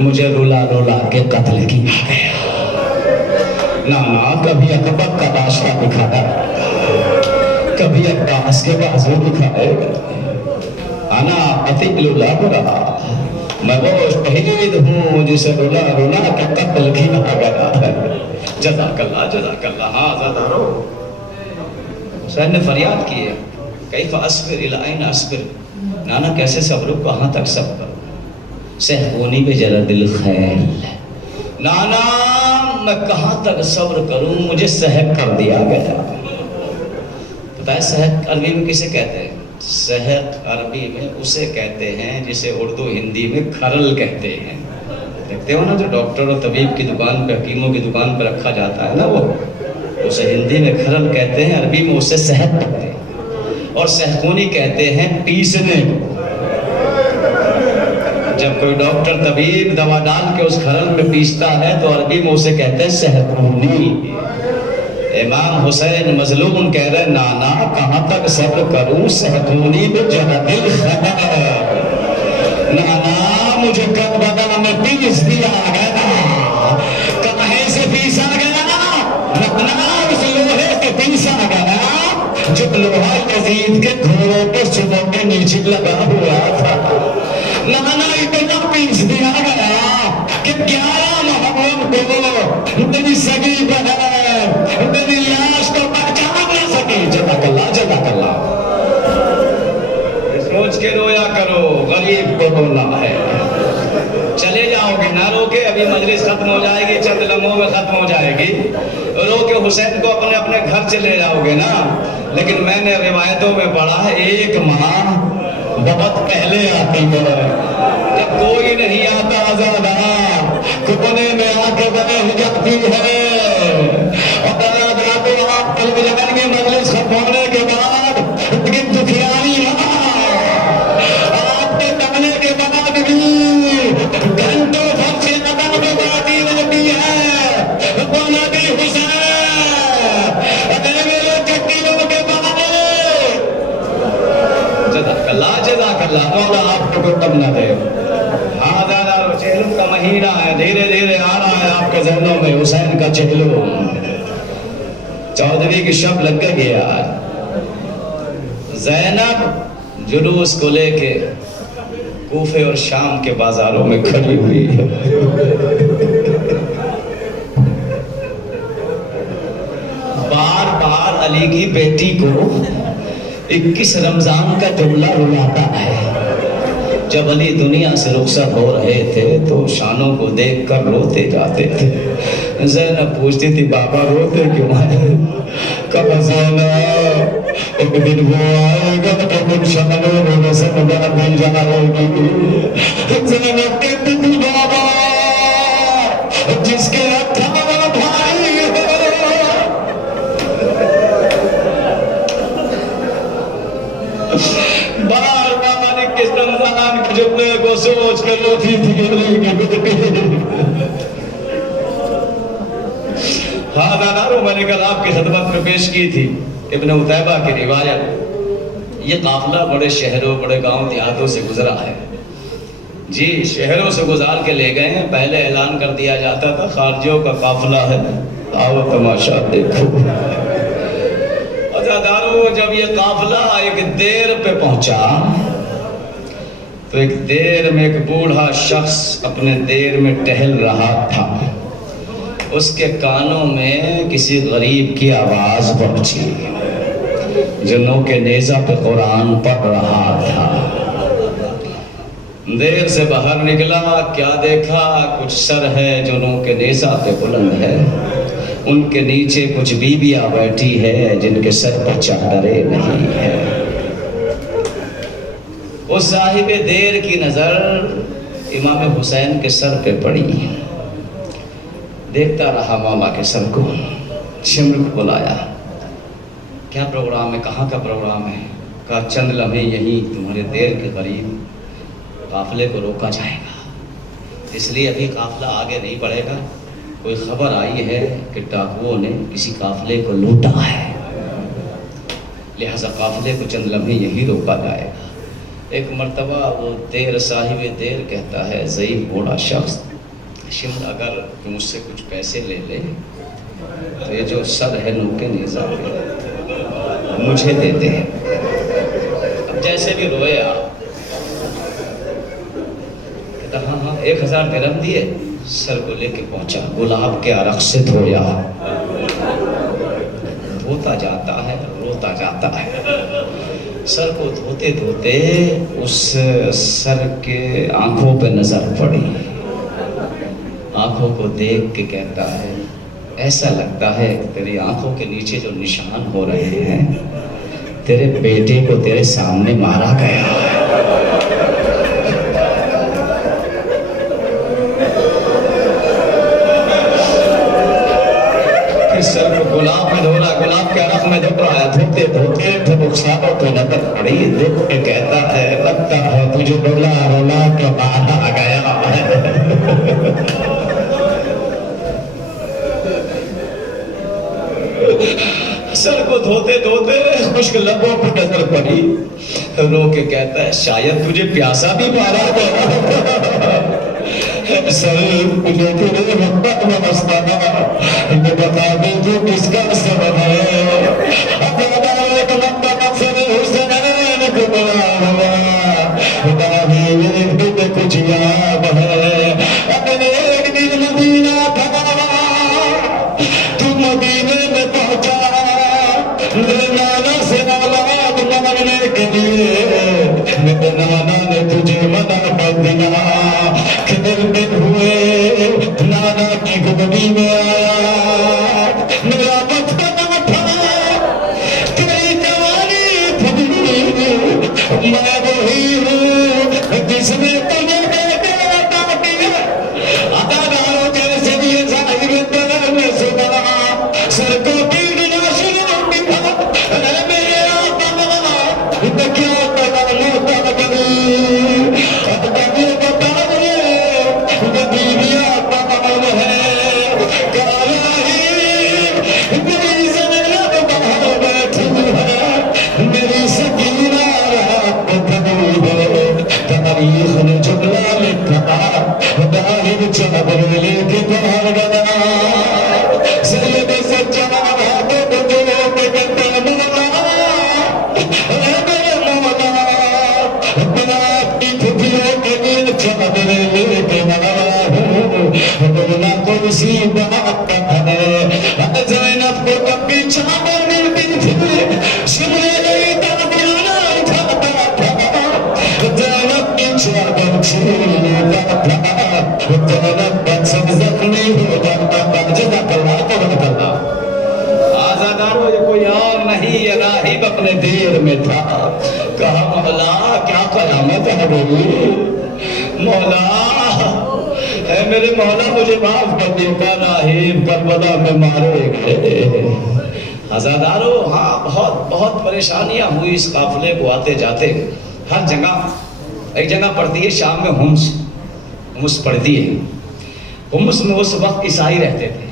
مجھے رلا رلا کے قتل کیا گیا۔ نانا کبھی اکبر کا لاشا دکھایا، کبھی عباس کے بازو دکھائے، انا اطیل الابرا، میں وہ شہید ہوں جسے رلا رلا کے قتل کیا گیا ہے۔ جزاک اللہ جزاک اللہ۔ ہاں زادارو حسین نے فریاد کی ہے، کیف اصبر الی این اصبر، نانا کیسے صبر، کہاں تک صبر کروں، سہکونی پہ ذرا دل خیل، نانا میں کہاں تک صبر کروں، مجھے سہک کر دیا گیا۔ پتہ ہے سہک عربی میں کسے کہتے ہیں؟ سہک عربی میں اسے کہتے ہیں جسے اردو ہندی میں کھرل کہتے ہیں۔ دیکھتے ہو نا جو ڈاکٹر اور طبیب کی دکان پہ، حکیموں کی دکان پہ رکھا جاتا ہے نا، وہ اسے ہندی میں کھرل کہتے ہیں، عربی میں اسے سہک کہتے ہیں، اور سہکونی کہتے ہیں پیسنے کو۔ جب کوئی ڈاکٹر طبیب دوا ڈال کے اس کھرل میں پیستا ہے تو عربی میں اسے کہتے ہیں سہکونی۔ امام حسین مظلوم کہہ رہے نانا کہاں تک صبر کروں، سہکونی میں ذرا دل خیر، نانا مجھے کربلا میں پیس دیا گیا۔ کہاں سے پیسا گیا؟ نانا اس لوہے سے پیسا گیا جو لوہا یزید کے گھوڑوں کے صبح کے نیچے لگا ہوا تھا۔ نانا اتنا پیس دیا گیا کہ 11 محرم کو میری سگی بہن میری لاش کو پہچان نہ سکی۔ جزاک اللہ جزاک اللہ۔ سوچ کے رویا کرو، غریب کو رونا ہے۔ چلے جاؤ گے نہ رو کے، ابھی مجلس ختم ہو جائے گی، چند لمحوں میں ختم ہو جائے گی، رو کے حسین کو اپنے اپنے گھر چلے جاؤ گے نا۔ لیکن میں نے روایتوں میں پڑھا ہے ایک ماں بہت پہلے آتی ہے، جب کوئی نہیں آتا زیادہ کپنے میں آ کے بیٹھ جاتی ہے، اور آپ طلب جگن کی مجلس ختم ہونے کے بعد لیکن دکھیاری آپ کے کہنے کے بعد بھی گھنٹوں بھر سے قدم میں جاتی رہتی ہے، وہ نبی حسین اگر میرے چٹیوں کے بارے۔ جزاک اللہ جزاک اللہ، مولا آپ کو کم نہ دے۔ ہاں دادا چہلم کا مہینہ ہے، دھیرے دھیرے آ رہا ہے آپ کے ذہنوں میں حسین کا چہلم۔ 14ویں کی شب لگ گیا، زینب جلوس کو لے کے کوفے اور شام کے بازاروں میں کھڑی ہوئی ہے۔ بار بار علی کی بیٹی کو 21 رمضان کا جملہ رلاتا ہے۔ جب علی دنیا سے رخصت ہو رہے تھے تو شانوں کو دیکھ کر روتے جاتے تھے۔ زینب پوچھتی تھی بابا روتے کیوں ہیں؟ کہا زینب ایک دن وہ آئے گا تو تم شانوں میں سے مدد نہیں جائے گی۔ زینب کہتی تھی بابا جس کے 18 بھائی بار بار 21 رمضان کے جملے کو سوچ کر روتی تھی علی کی بیٹی۔ ہاں دانارو میں نے کل آپ کی خدمت میں پیش کی تھی ابن عتیبہ کی روایت۔ یہ قافلہ بڑے شہروں بڑے گاؤں دیہاتوں سے گزرا ہے جی، شہروں سے گزار کے لے گئے ہیں۔ پہلے اعلان کر دیا جاتا تھا خارجیوں کا قافلہ ہے، آؤ تماشا دیکھو۔ عزادارو جب یہ قافلہ ایک دیر پہ پہنچا تو ایک دیر میں ایک بوڑھا شخص اپنے دیر میں ٹہل رہا تھا، اس کے کانوں میں کسی غریب کی آواز پہنچی جو نو کے نیزہ پہ قرآن پڑھ رہا تھا۔ دیر سے باہر نکلا، کیا دیکھا؟ کچھ سر ہے جو نوں کے نیزہ پہ بلند ہے، ان کے نیچے کچھ بیویاں بیٹھی ہے جن کے سر پر چادریں نہیں ہے۔ اس صاحب دیر کی نظر امام حسین کے سر پہ پڑی، دیکھتا رہا مولا کے سر کو۔ شمر کو بلایا، کیا پروگرام ہے؟ کہاں کا پروگرام ہے؟ کہا چند لمحے یہیں تمہارے دیر کے قریب قافلے کو روکا جائے گا، اس لیے ابھی قافلہ آگے نہیں بڑھے گا۔ کوئی خبر آئی ہے کہ ڈاکوؤں نے کسی قافلے کو لوٹا ہے، لہذا قافلے کو چند لمحے یہی روکا جائے گا۔ ایک مرتبہ وہ دیر صاحب دیر کہتا ہے، ضعیف بوڑھا شخص، شمر اگر تم مجھ سے کچھ پیسے لے لے تو یہ جو سر ہے نوں کے نیزہ پہ مجھے دے دے۔ اب جیسے بھی رویا، کہتا ہاں 1000 درہم دیے، سر کو لے کے پہنچا، گلاب کے عرق سے دھویا، دھوتا جاتا ہے، روتا جاتا ہے۔ سر کو دھوتے دھوتے اس سر کے آنکھوں پہ نظر پڑی، آنکھوں کو دیکھ کے کہتا ہے، ایسا لگتا ہے کہ تیری آنکھوں کے نیچے جو نشان ہو رہے ہیں تیرے بیٹے کو تیرے سامنے مارا گیا ہے۔ سر کو گلاب میں دھو رہا، گلاب کے عرق میں دھو رہا ہے، دھوتے دھوتے تو رخساروں کو نظر پڑی، دیکھ کے کہتا ہے، لگتا ہے تجھے رولا رولا کے بعد آ گیا ہے۔ سر کو دھوتے دھوتے خشک لبوں پر نظر پڑی، رو کے کہتا ہے، شاید تجھے پیاسا بھی مارا گیا۔ سر مجھے تیرے محبت میں مستانہ یہ بتا دے جو کس کا سبب ہے۔ اپنا ایک لمبا مقصد حسین کو بنا ہوا، بتا دے میرے کچھ یاد ہے۔ اپنے ایک دن مدینہ تھا، تو مدینے میں پہنچا، میرے نانا سے اولاد مانگنے کے لیے، میرے نانا نے تجھے منع کر دیا کہ دن ہوئے نانا کی گدی میں آیا، میرا بچپنا تھا، تیری جوانی تھی، میں وہی ہوں جس نے تجھے عطا کیا۔ اداکاروں جیسے یہ ظاہر دل میں سنا، سر کو پیٹنا شروع کیا، اے میرے آقا تو کیا کرا لوٹا کری، اب تجھے بتا دے بیویاں پاگل ہے، کالا ہی میری زینب باہر بیٹھی ہے، میری سکینہ رات کھڑی ہے۔ تاریخ نے جملہ لکھا، داہر چادر لے کے باہر گیا، سید سجاد ہاتھوں کو جو کے کہتے ہیں، مولا اے میرے مولا، میں آپ کی کھپیوں کے لیے چادر لے کے آیا ہوں، مولا کون سی بات ہے؟ زینب کو کبھی چادر ملتی تھی، شمر نہیں تھا، دلانا اٹھاتا تھا، زینب کی چادر چھیلتا تھا، زینب بد سے زخمی ہو جاتا تھا۔ جزاک اللہ، قربان اللہ۔ آزادارو یہ کوئی اور نہیں، یہ راہب اپنے دیر میں تھا، کہا مولا کیا قیامت ہے گئی، مولا اے میرے مولا مجھے معاف کر دے، کا راہب کربلا میں مارے گئے۔ آزادارو ہاں بہت پریشانیاں ہوئی اس قافلے کو آتے جاتے، ہر جگہ ایک جگہ پڑتی ہے شام میں ہمس پڑتی ہے، ہمس میں اس وقت عیسائی رہتے تھے۔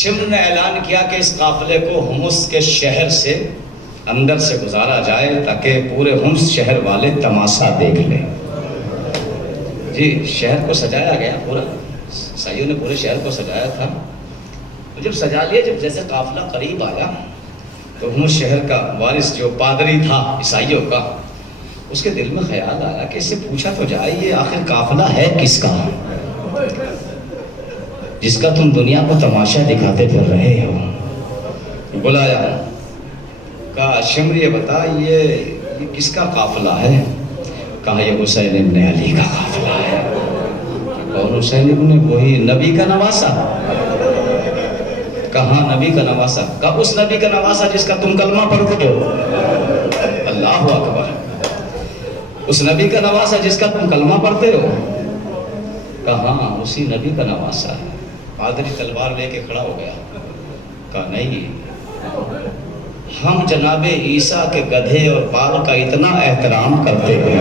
شمر نے اعلان کیا کہ اس قافلے کو ہمس کے شہر سے اندر سے گزارا جائے تاکہ پورے ہمس شہر والے تماشا دیکھ لیں۔ جی شہر کو سجایا گیا، پورا عیسائیوں نے پورے شہر کو سجایا تھا۔ جب سجا لیا، جب جیسے قافلہ قریب آیا تو ہمس شہر کا وارث جو پادری تھا عیسائیوں کا، اس کے دل میں خیال آیا کہ اس سے پوچھا تو جائے یہ آخر قافلہ ہے کس کا جس کا تم دنیا کو تماشا دکھاتے پھر رہے ہو۔ بلایا، کہا شمر یہ بتا یہ کس کا قافلہ ہے؟ کہا یہ حسین ابن علی کا قافلہ ہے۔ کون حسین ابن؟ وہی نبی کا نواسا۔ کہاں نبی کا نواسا؟ کہا اس نبی کا نواسا جس کا تم کلمہ پڑھتے ہو۔ اللہ اکبر۔ اس نبی کا نواسا جس کا تم کلمہ پڑھتے ہو؟ کہاں اسی نبی کا نواسا ہے۔ پادری تلوار لے کے کھڑا ہو گیا، کہا نہیں، ہم جناب عیسیٰ کے گدھے اور بال کا اتنا احترام کرتے ہیں،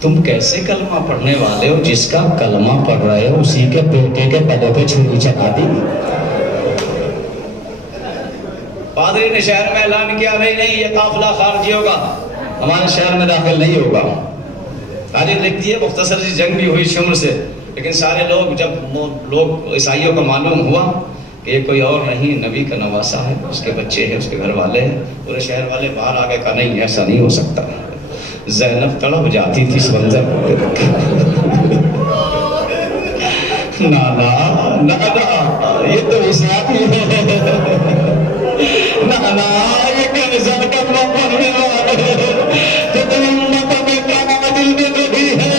تم کیسے کلمہ پڑھنے والے ہو؟ جس کا کلمہ پڑھ رہے ہو اسی کے بیٹے کے پلے پہ چھری چلا دی۔ پادری نے شہر میں اعلان کیا، نہیں یہ قافلہ خارجی ہوگا، ہمارے شہر میں داخل نہیں ہوگا۔ تاریخ لکھتی ہے مختصر سی جنگ بھی ہوئی شمر سے، لیکن سارے لوگ جب عیسائیوں کو معلوم ہوا کہ یہ کوئی اور نہیں نبی کا نواسا ہے، اس کے بچے ہیں، اس کے گھر والے ہیں، پورے شہر والے باہر آ گئے، کہا نہیں ایسا نہیں ہو سکتا۔ زینب تڑپ جاتی تھی اس منظر کو دیکھ کے۔ نانا یہ تو عیسائی ہے، نانا یہ کیسا کلمہ پڑھنے والے تو تم امتوں میں کہاں دل میں بھی ہے۔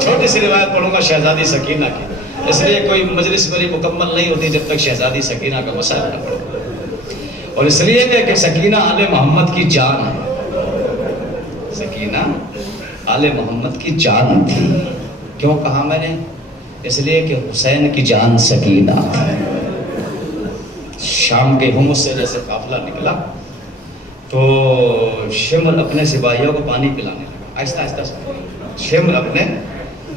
چھوٹی سی روایت پڑھوں گا شہزادی سکینہ کی، اس لیے کوئی مجلس میری مکمل نہیں ہوتی جب تک شہزادی سکینہ کا مسائل نہ پڑھو، اور اس لیے کہ سکینہ آل محمد کی جان ہے۔ سکینہ آل محمد کی جان تھی۔ کیوں کہا میں نے؟ اس لیے کہ حسین کی جان سکینہ تھی۔ شام کے حمص سے جیسے قافلہ نکلا تو شمر اپنے سپاہیوں کو پانی پلانے لگا، آہستہ آہستہ شمر اپنے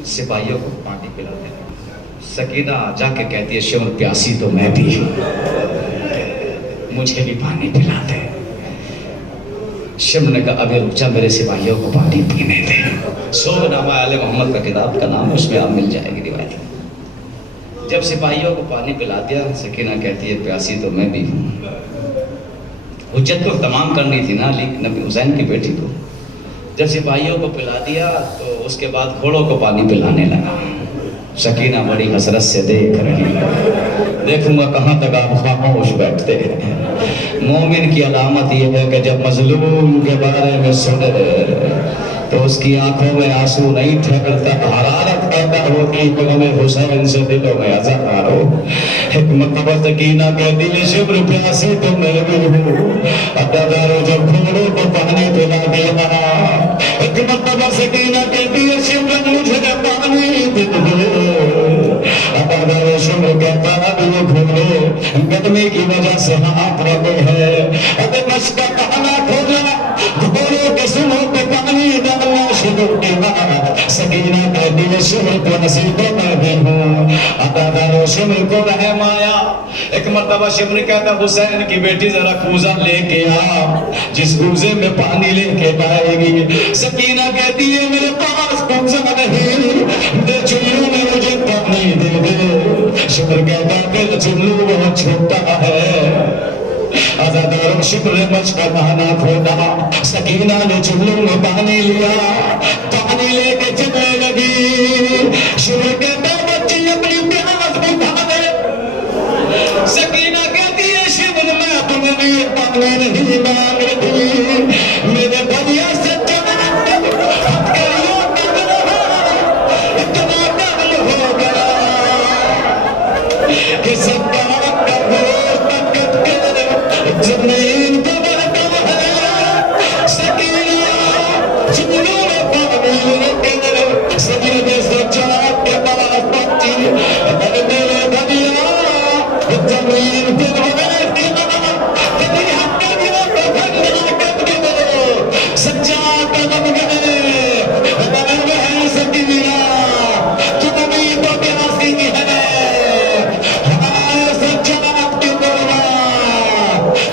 سپاہیوں کو پانی پلانے لگا۔ سکینہ جا کے کہتی ہے شمر پیاسی تو میں بھی ہوں، مجھے بھی پانی پلا دے۔ شمر نے کہا ابھی رک جا، میرے سپاہیوں کو پانی پینے دے۔ سوگ نامہ آل محمد کا کتاب کا نام، اس میں آپ مل جائے گی روایت۔ جب سپاہیوں کو پانی پلا دیا، سکینہ کہتی ہے پیاسی تو میں بھی ہوں۔ حجت کو تمام کرنی تھی نا علی نبی حسین کی بیٹی کو۔ جب سپاہیوں کو پلا دیا تو اس کے بعد گھوڑوں کو پانی پلانے لگا۔ سکینہ بڑی حسرت سے دیکھ رہی ہے، دیکھوں گا کہاں تک آپ خاموش بیٹھتے ہیں۔ مومن کی علامت یہ ہے کہ جب مظلوم کے بارے میں سنے تو اس کی آنکھوں میں آنسو نہیں ٹھہرتا، حرارت پیدا ہوتی کہ ہمیں حسین سے دلوں میں اذعان ہو۔ ایک مرتبہ سکینہ کہتی ہے شمر پیاسی تو میں بھی ہوں، عددارو جب گھوڑوں کو پانی پلا دیا۔ ایک مرتبہ سکینہ کہتی ہے شمر مجھے پانی دے دو، عددارو شمر کہتا ہے وہ گھوڑے گرمی کی وجہ سے ہاتھ رہے ہیں، ابھی مشکا کہنا کھولا گھوڑوں کے سنوں پہ پانی ڈالنا شروع کیا۔ سکینہ کہتی ہے شمر کو نصیب میں بھی ہوں، عددارو شمر کو رحم آیا۔ ایک مرتبہ شمر کہتا حسین کی بیٹی ذرا کوزہ لے کے آ، جس کوزے میں پانی لے کے آئے گی۔ سکینہ کہتی ہے میرے پاس کوزہ نہیں، میرے چلو میں مجھے پانی دے دے۔ شمر کہتا میرا چلو بہت چھوٹا ہے، عزادارو شمر نے مجھ کا بہانا کھولا۔ سکینہ نے چلو میں پانی لیا، پانی لے کے چلنے لگی۔ شمر کہتا بچی اپنی پیاس بجھا دے۔ سکینہ کہتی ہے شمر میں تمہیں بھی پانی نہیں مانگ رہی، میرے بھیا سے جوان ہتھکڑیوں کا گروہ اتنا ڈال ہو گیا کہ سب کا گوشت کٹ کے زمین پہ بہتا ہے۔ سکینہ چلو میں پانی لے کے سجدے سجاد کے پاس پہنچی، میرے بھیا زمین پہ بیٹھ کے کبھی ہتھیلیوں کو ٹھنڈا کر کے سجاد قدم گئے۔ میرے بہن سکینہ تم بھی تو پیاسی ہے، ہمارے سجاد کی دعا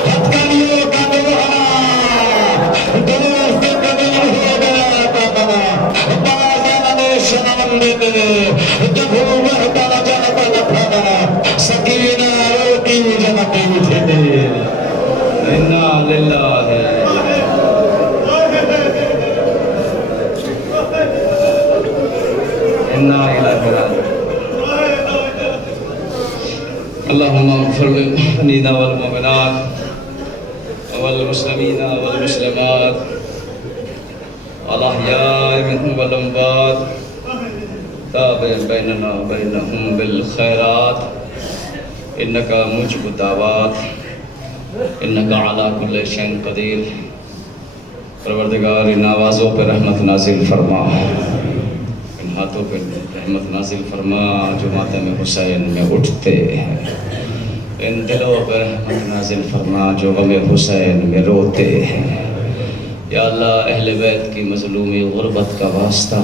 ہتھیلیوں کا دعا دوست قدم ہو گیا تھا۔ بازار شام میں جب وہ بہتا جاتا تھا سکینہ روتی جاتی تھی۔ انا للہ انا الیہ راجعون۔ اللهم اغفر للمؤمنين والمؤمنات والمسلمين والمسلمات الأحياء منهم والأموات تابع بيننا وبينهم بالخيرات إنك مجيب الدعوات إنك على كل شيء قدير. پروردگار ان آوازوں پہ رحمت نازل فرما، ان ہاتھوں پہ رحمت نازل فرما جو ماتم حسین میں اٹھتے ہیں، ان دلوں پہ رحمت نازل فرما جو غم حسین میں روتے ہیں. یا اللہ اہل بیت کی مظلومی غربت کا واسطہ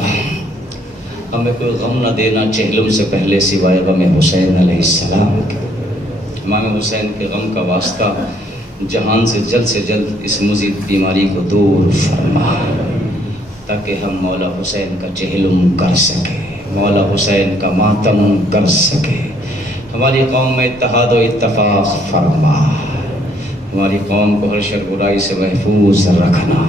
ہمیں کوئی غم نہ دینا چہلم سے پہلے سوائے غم حسین علیہ السلام کے. امام حسین کے غم کا واسطہ جہان سے جلد اس مزید بیماری کو دور فرما تاکہ ہم مولا حسین کا چہلم کر سکیں، مولا حسین کا ماتم کر سکیں. ہماری قوم میں اتحاد و اتفاق فرما، ہماری قوم کو ہر شر برائی سے محفوظ رکھنا،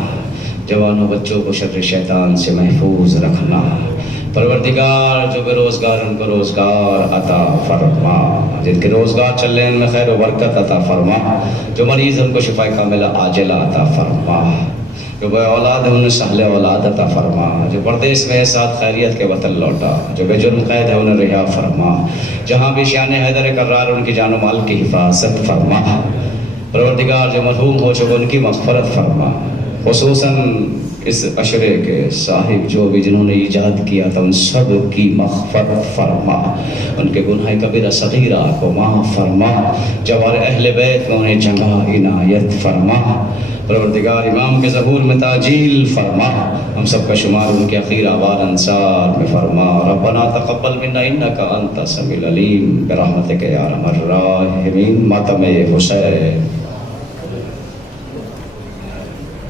جوانوں بچوں کو شر شیطان سے محفوظ رکھنا. پروردگار جو بے روزگار ان کو روزگار عطا فرما، جن کے روزگار چل رہے ہیں ان میں خیر و برکت عطا فرما، جو مریض ان کو شفا کاملہ عاجلہ عطا فرما، جو بے اولاد ہیں انہیں سہل اولاد عطا فرما، جو پردیس میں ہے ساتھ خیریت کے وطن لوٹا، جو بے جرم قید ہے انہیں رہا فرما، جہاں بھی شان حیدر کرار ان کی جان و مال کی حفاظت فرما. پروردگار جو مرحوم ہو چکے ان کی مغفرت فرما، خصوصاً اس عشرے کے صاحب جو بھی جنہوں نے ایجاد کیا تھا ان سب کی مغفرت فرما، ان کے گناہ کبیرہ صغیرہ کو معاف فرما، جوار اہل بیت میں انہیں جگہ عنایت فرما. پروردگار امام کے ظہور میں تاجیل فرما، ہم سب کا شمار ان کے اخیر آبار انصار میں فرما. ربنا تقبل منا انک انت السمیع العلیم برحمتک یا ارحم الراحمین. ماتم حسین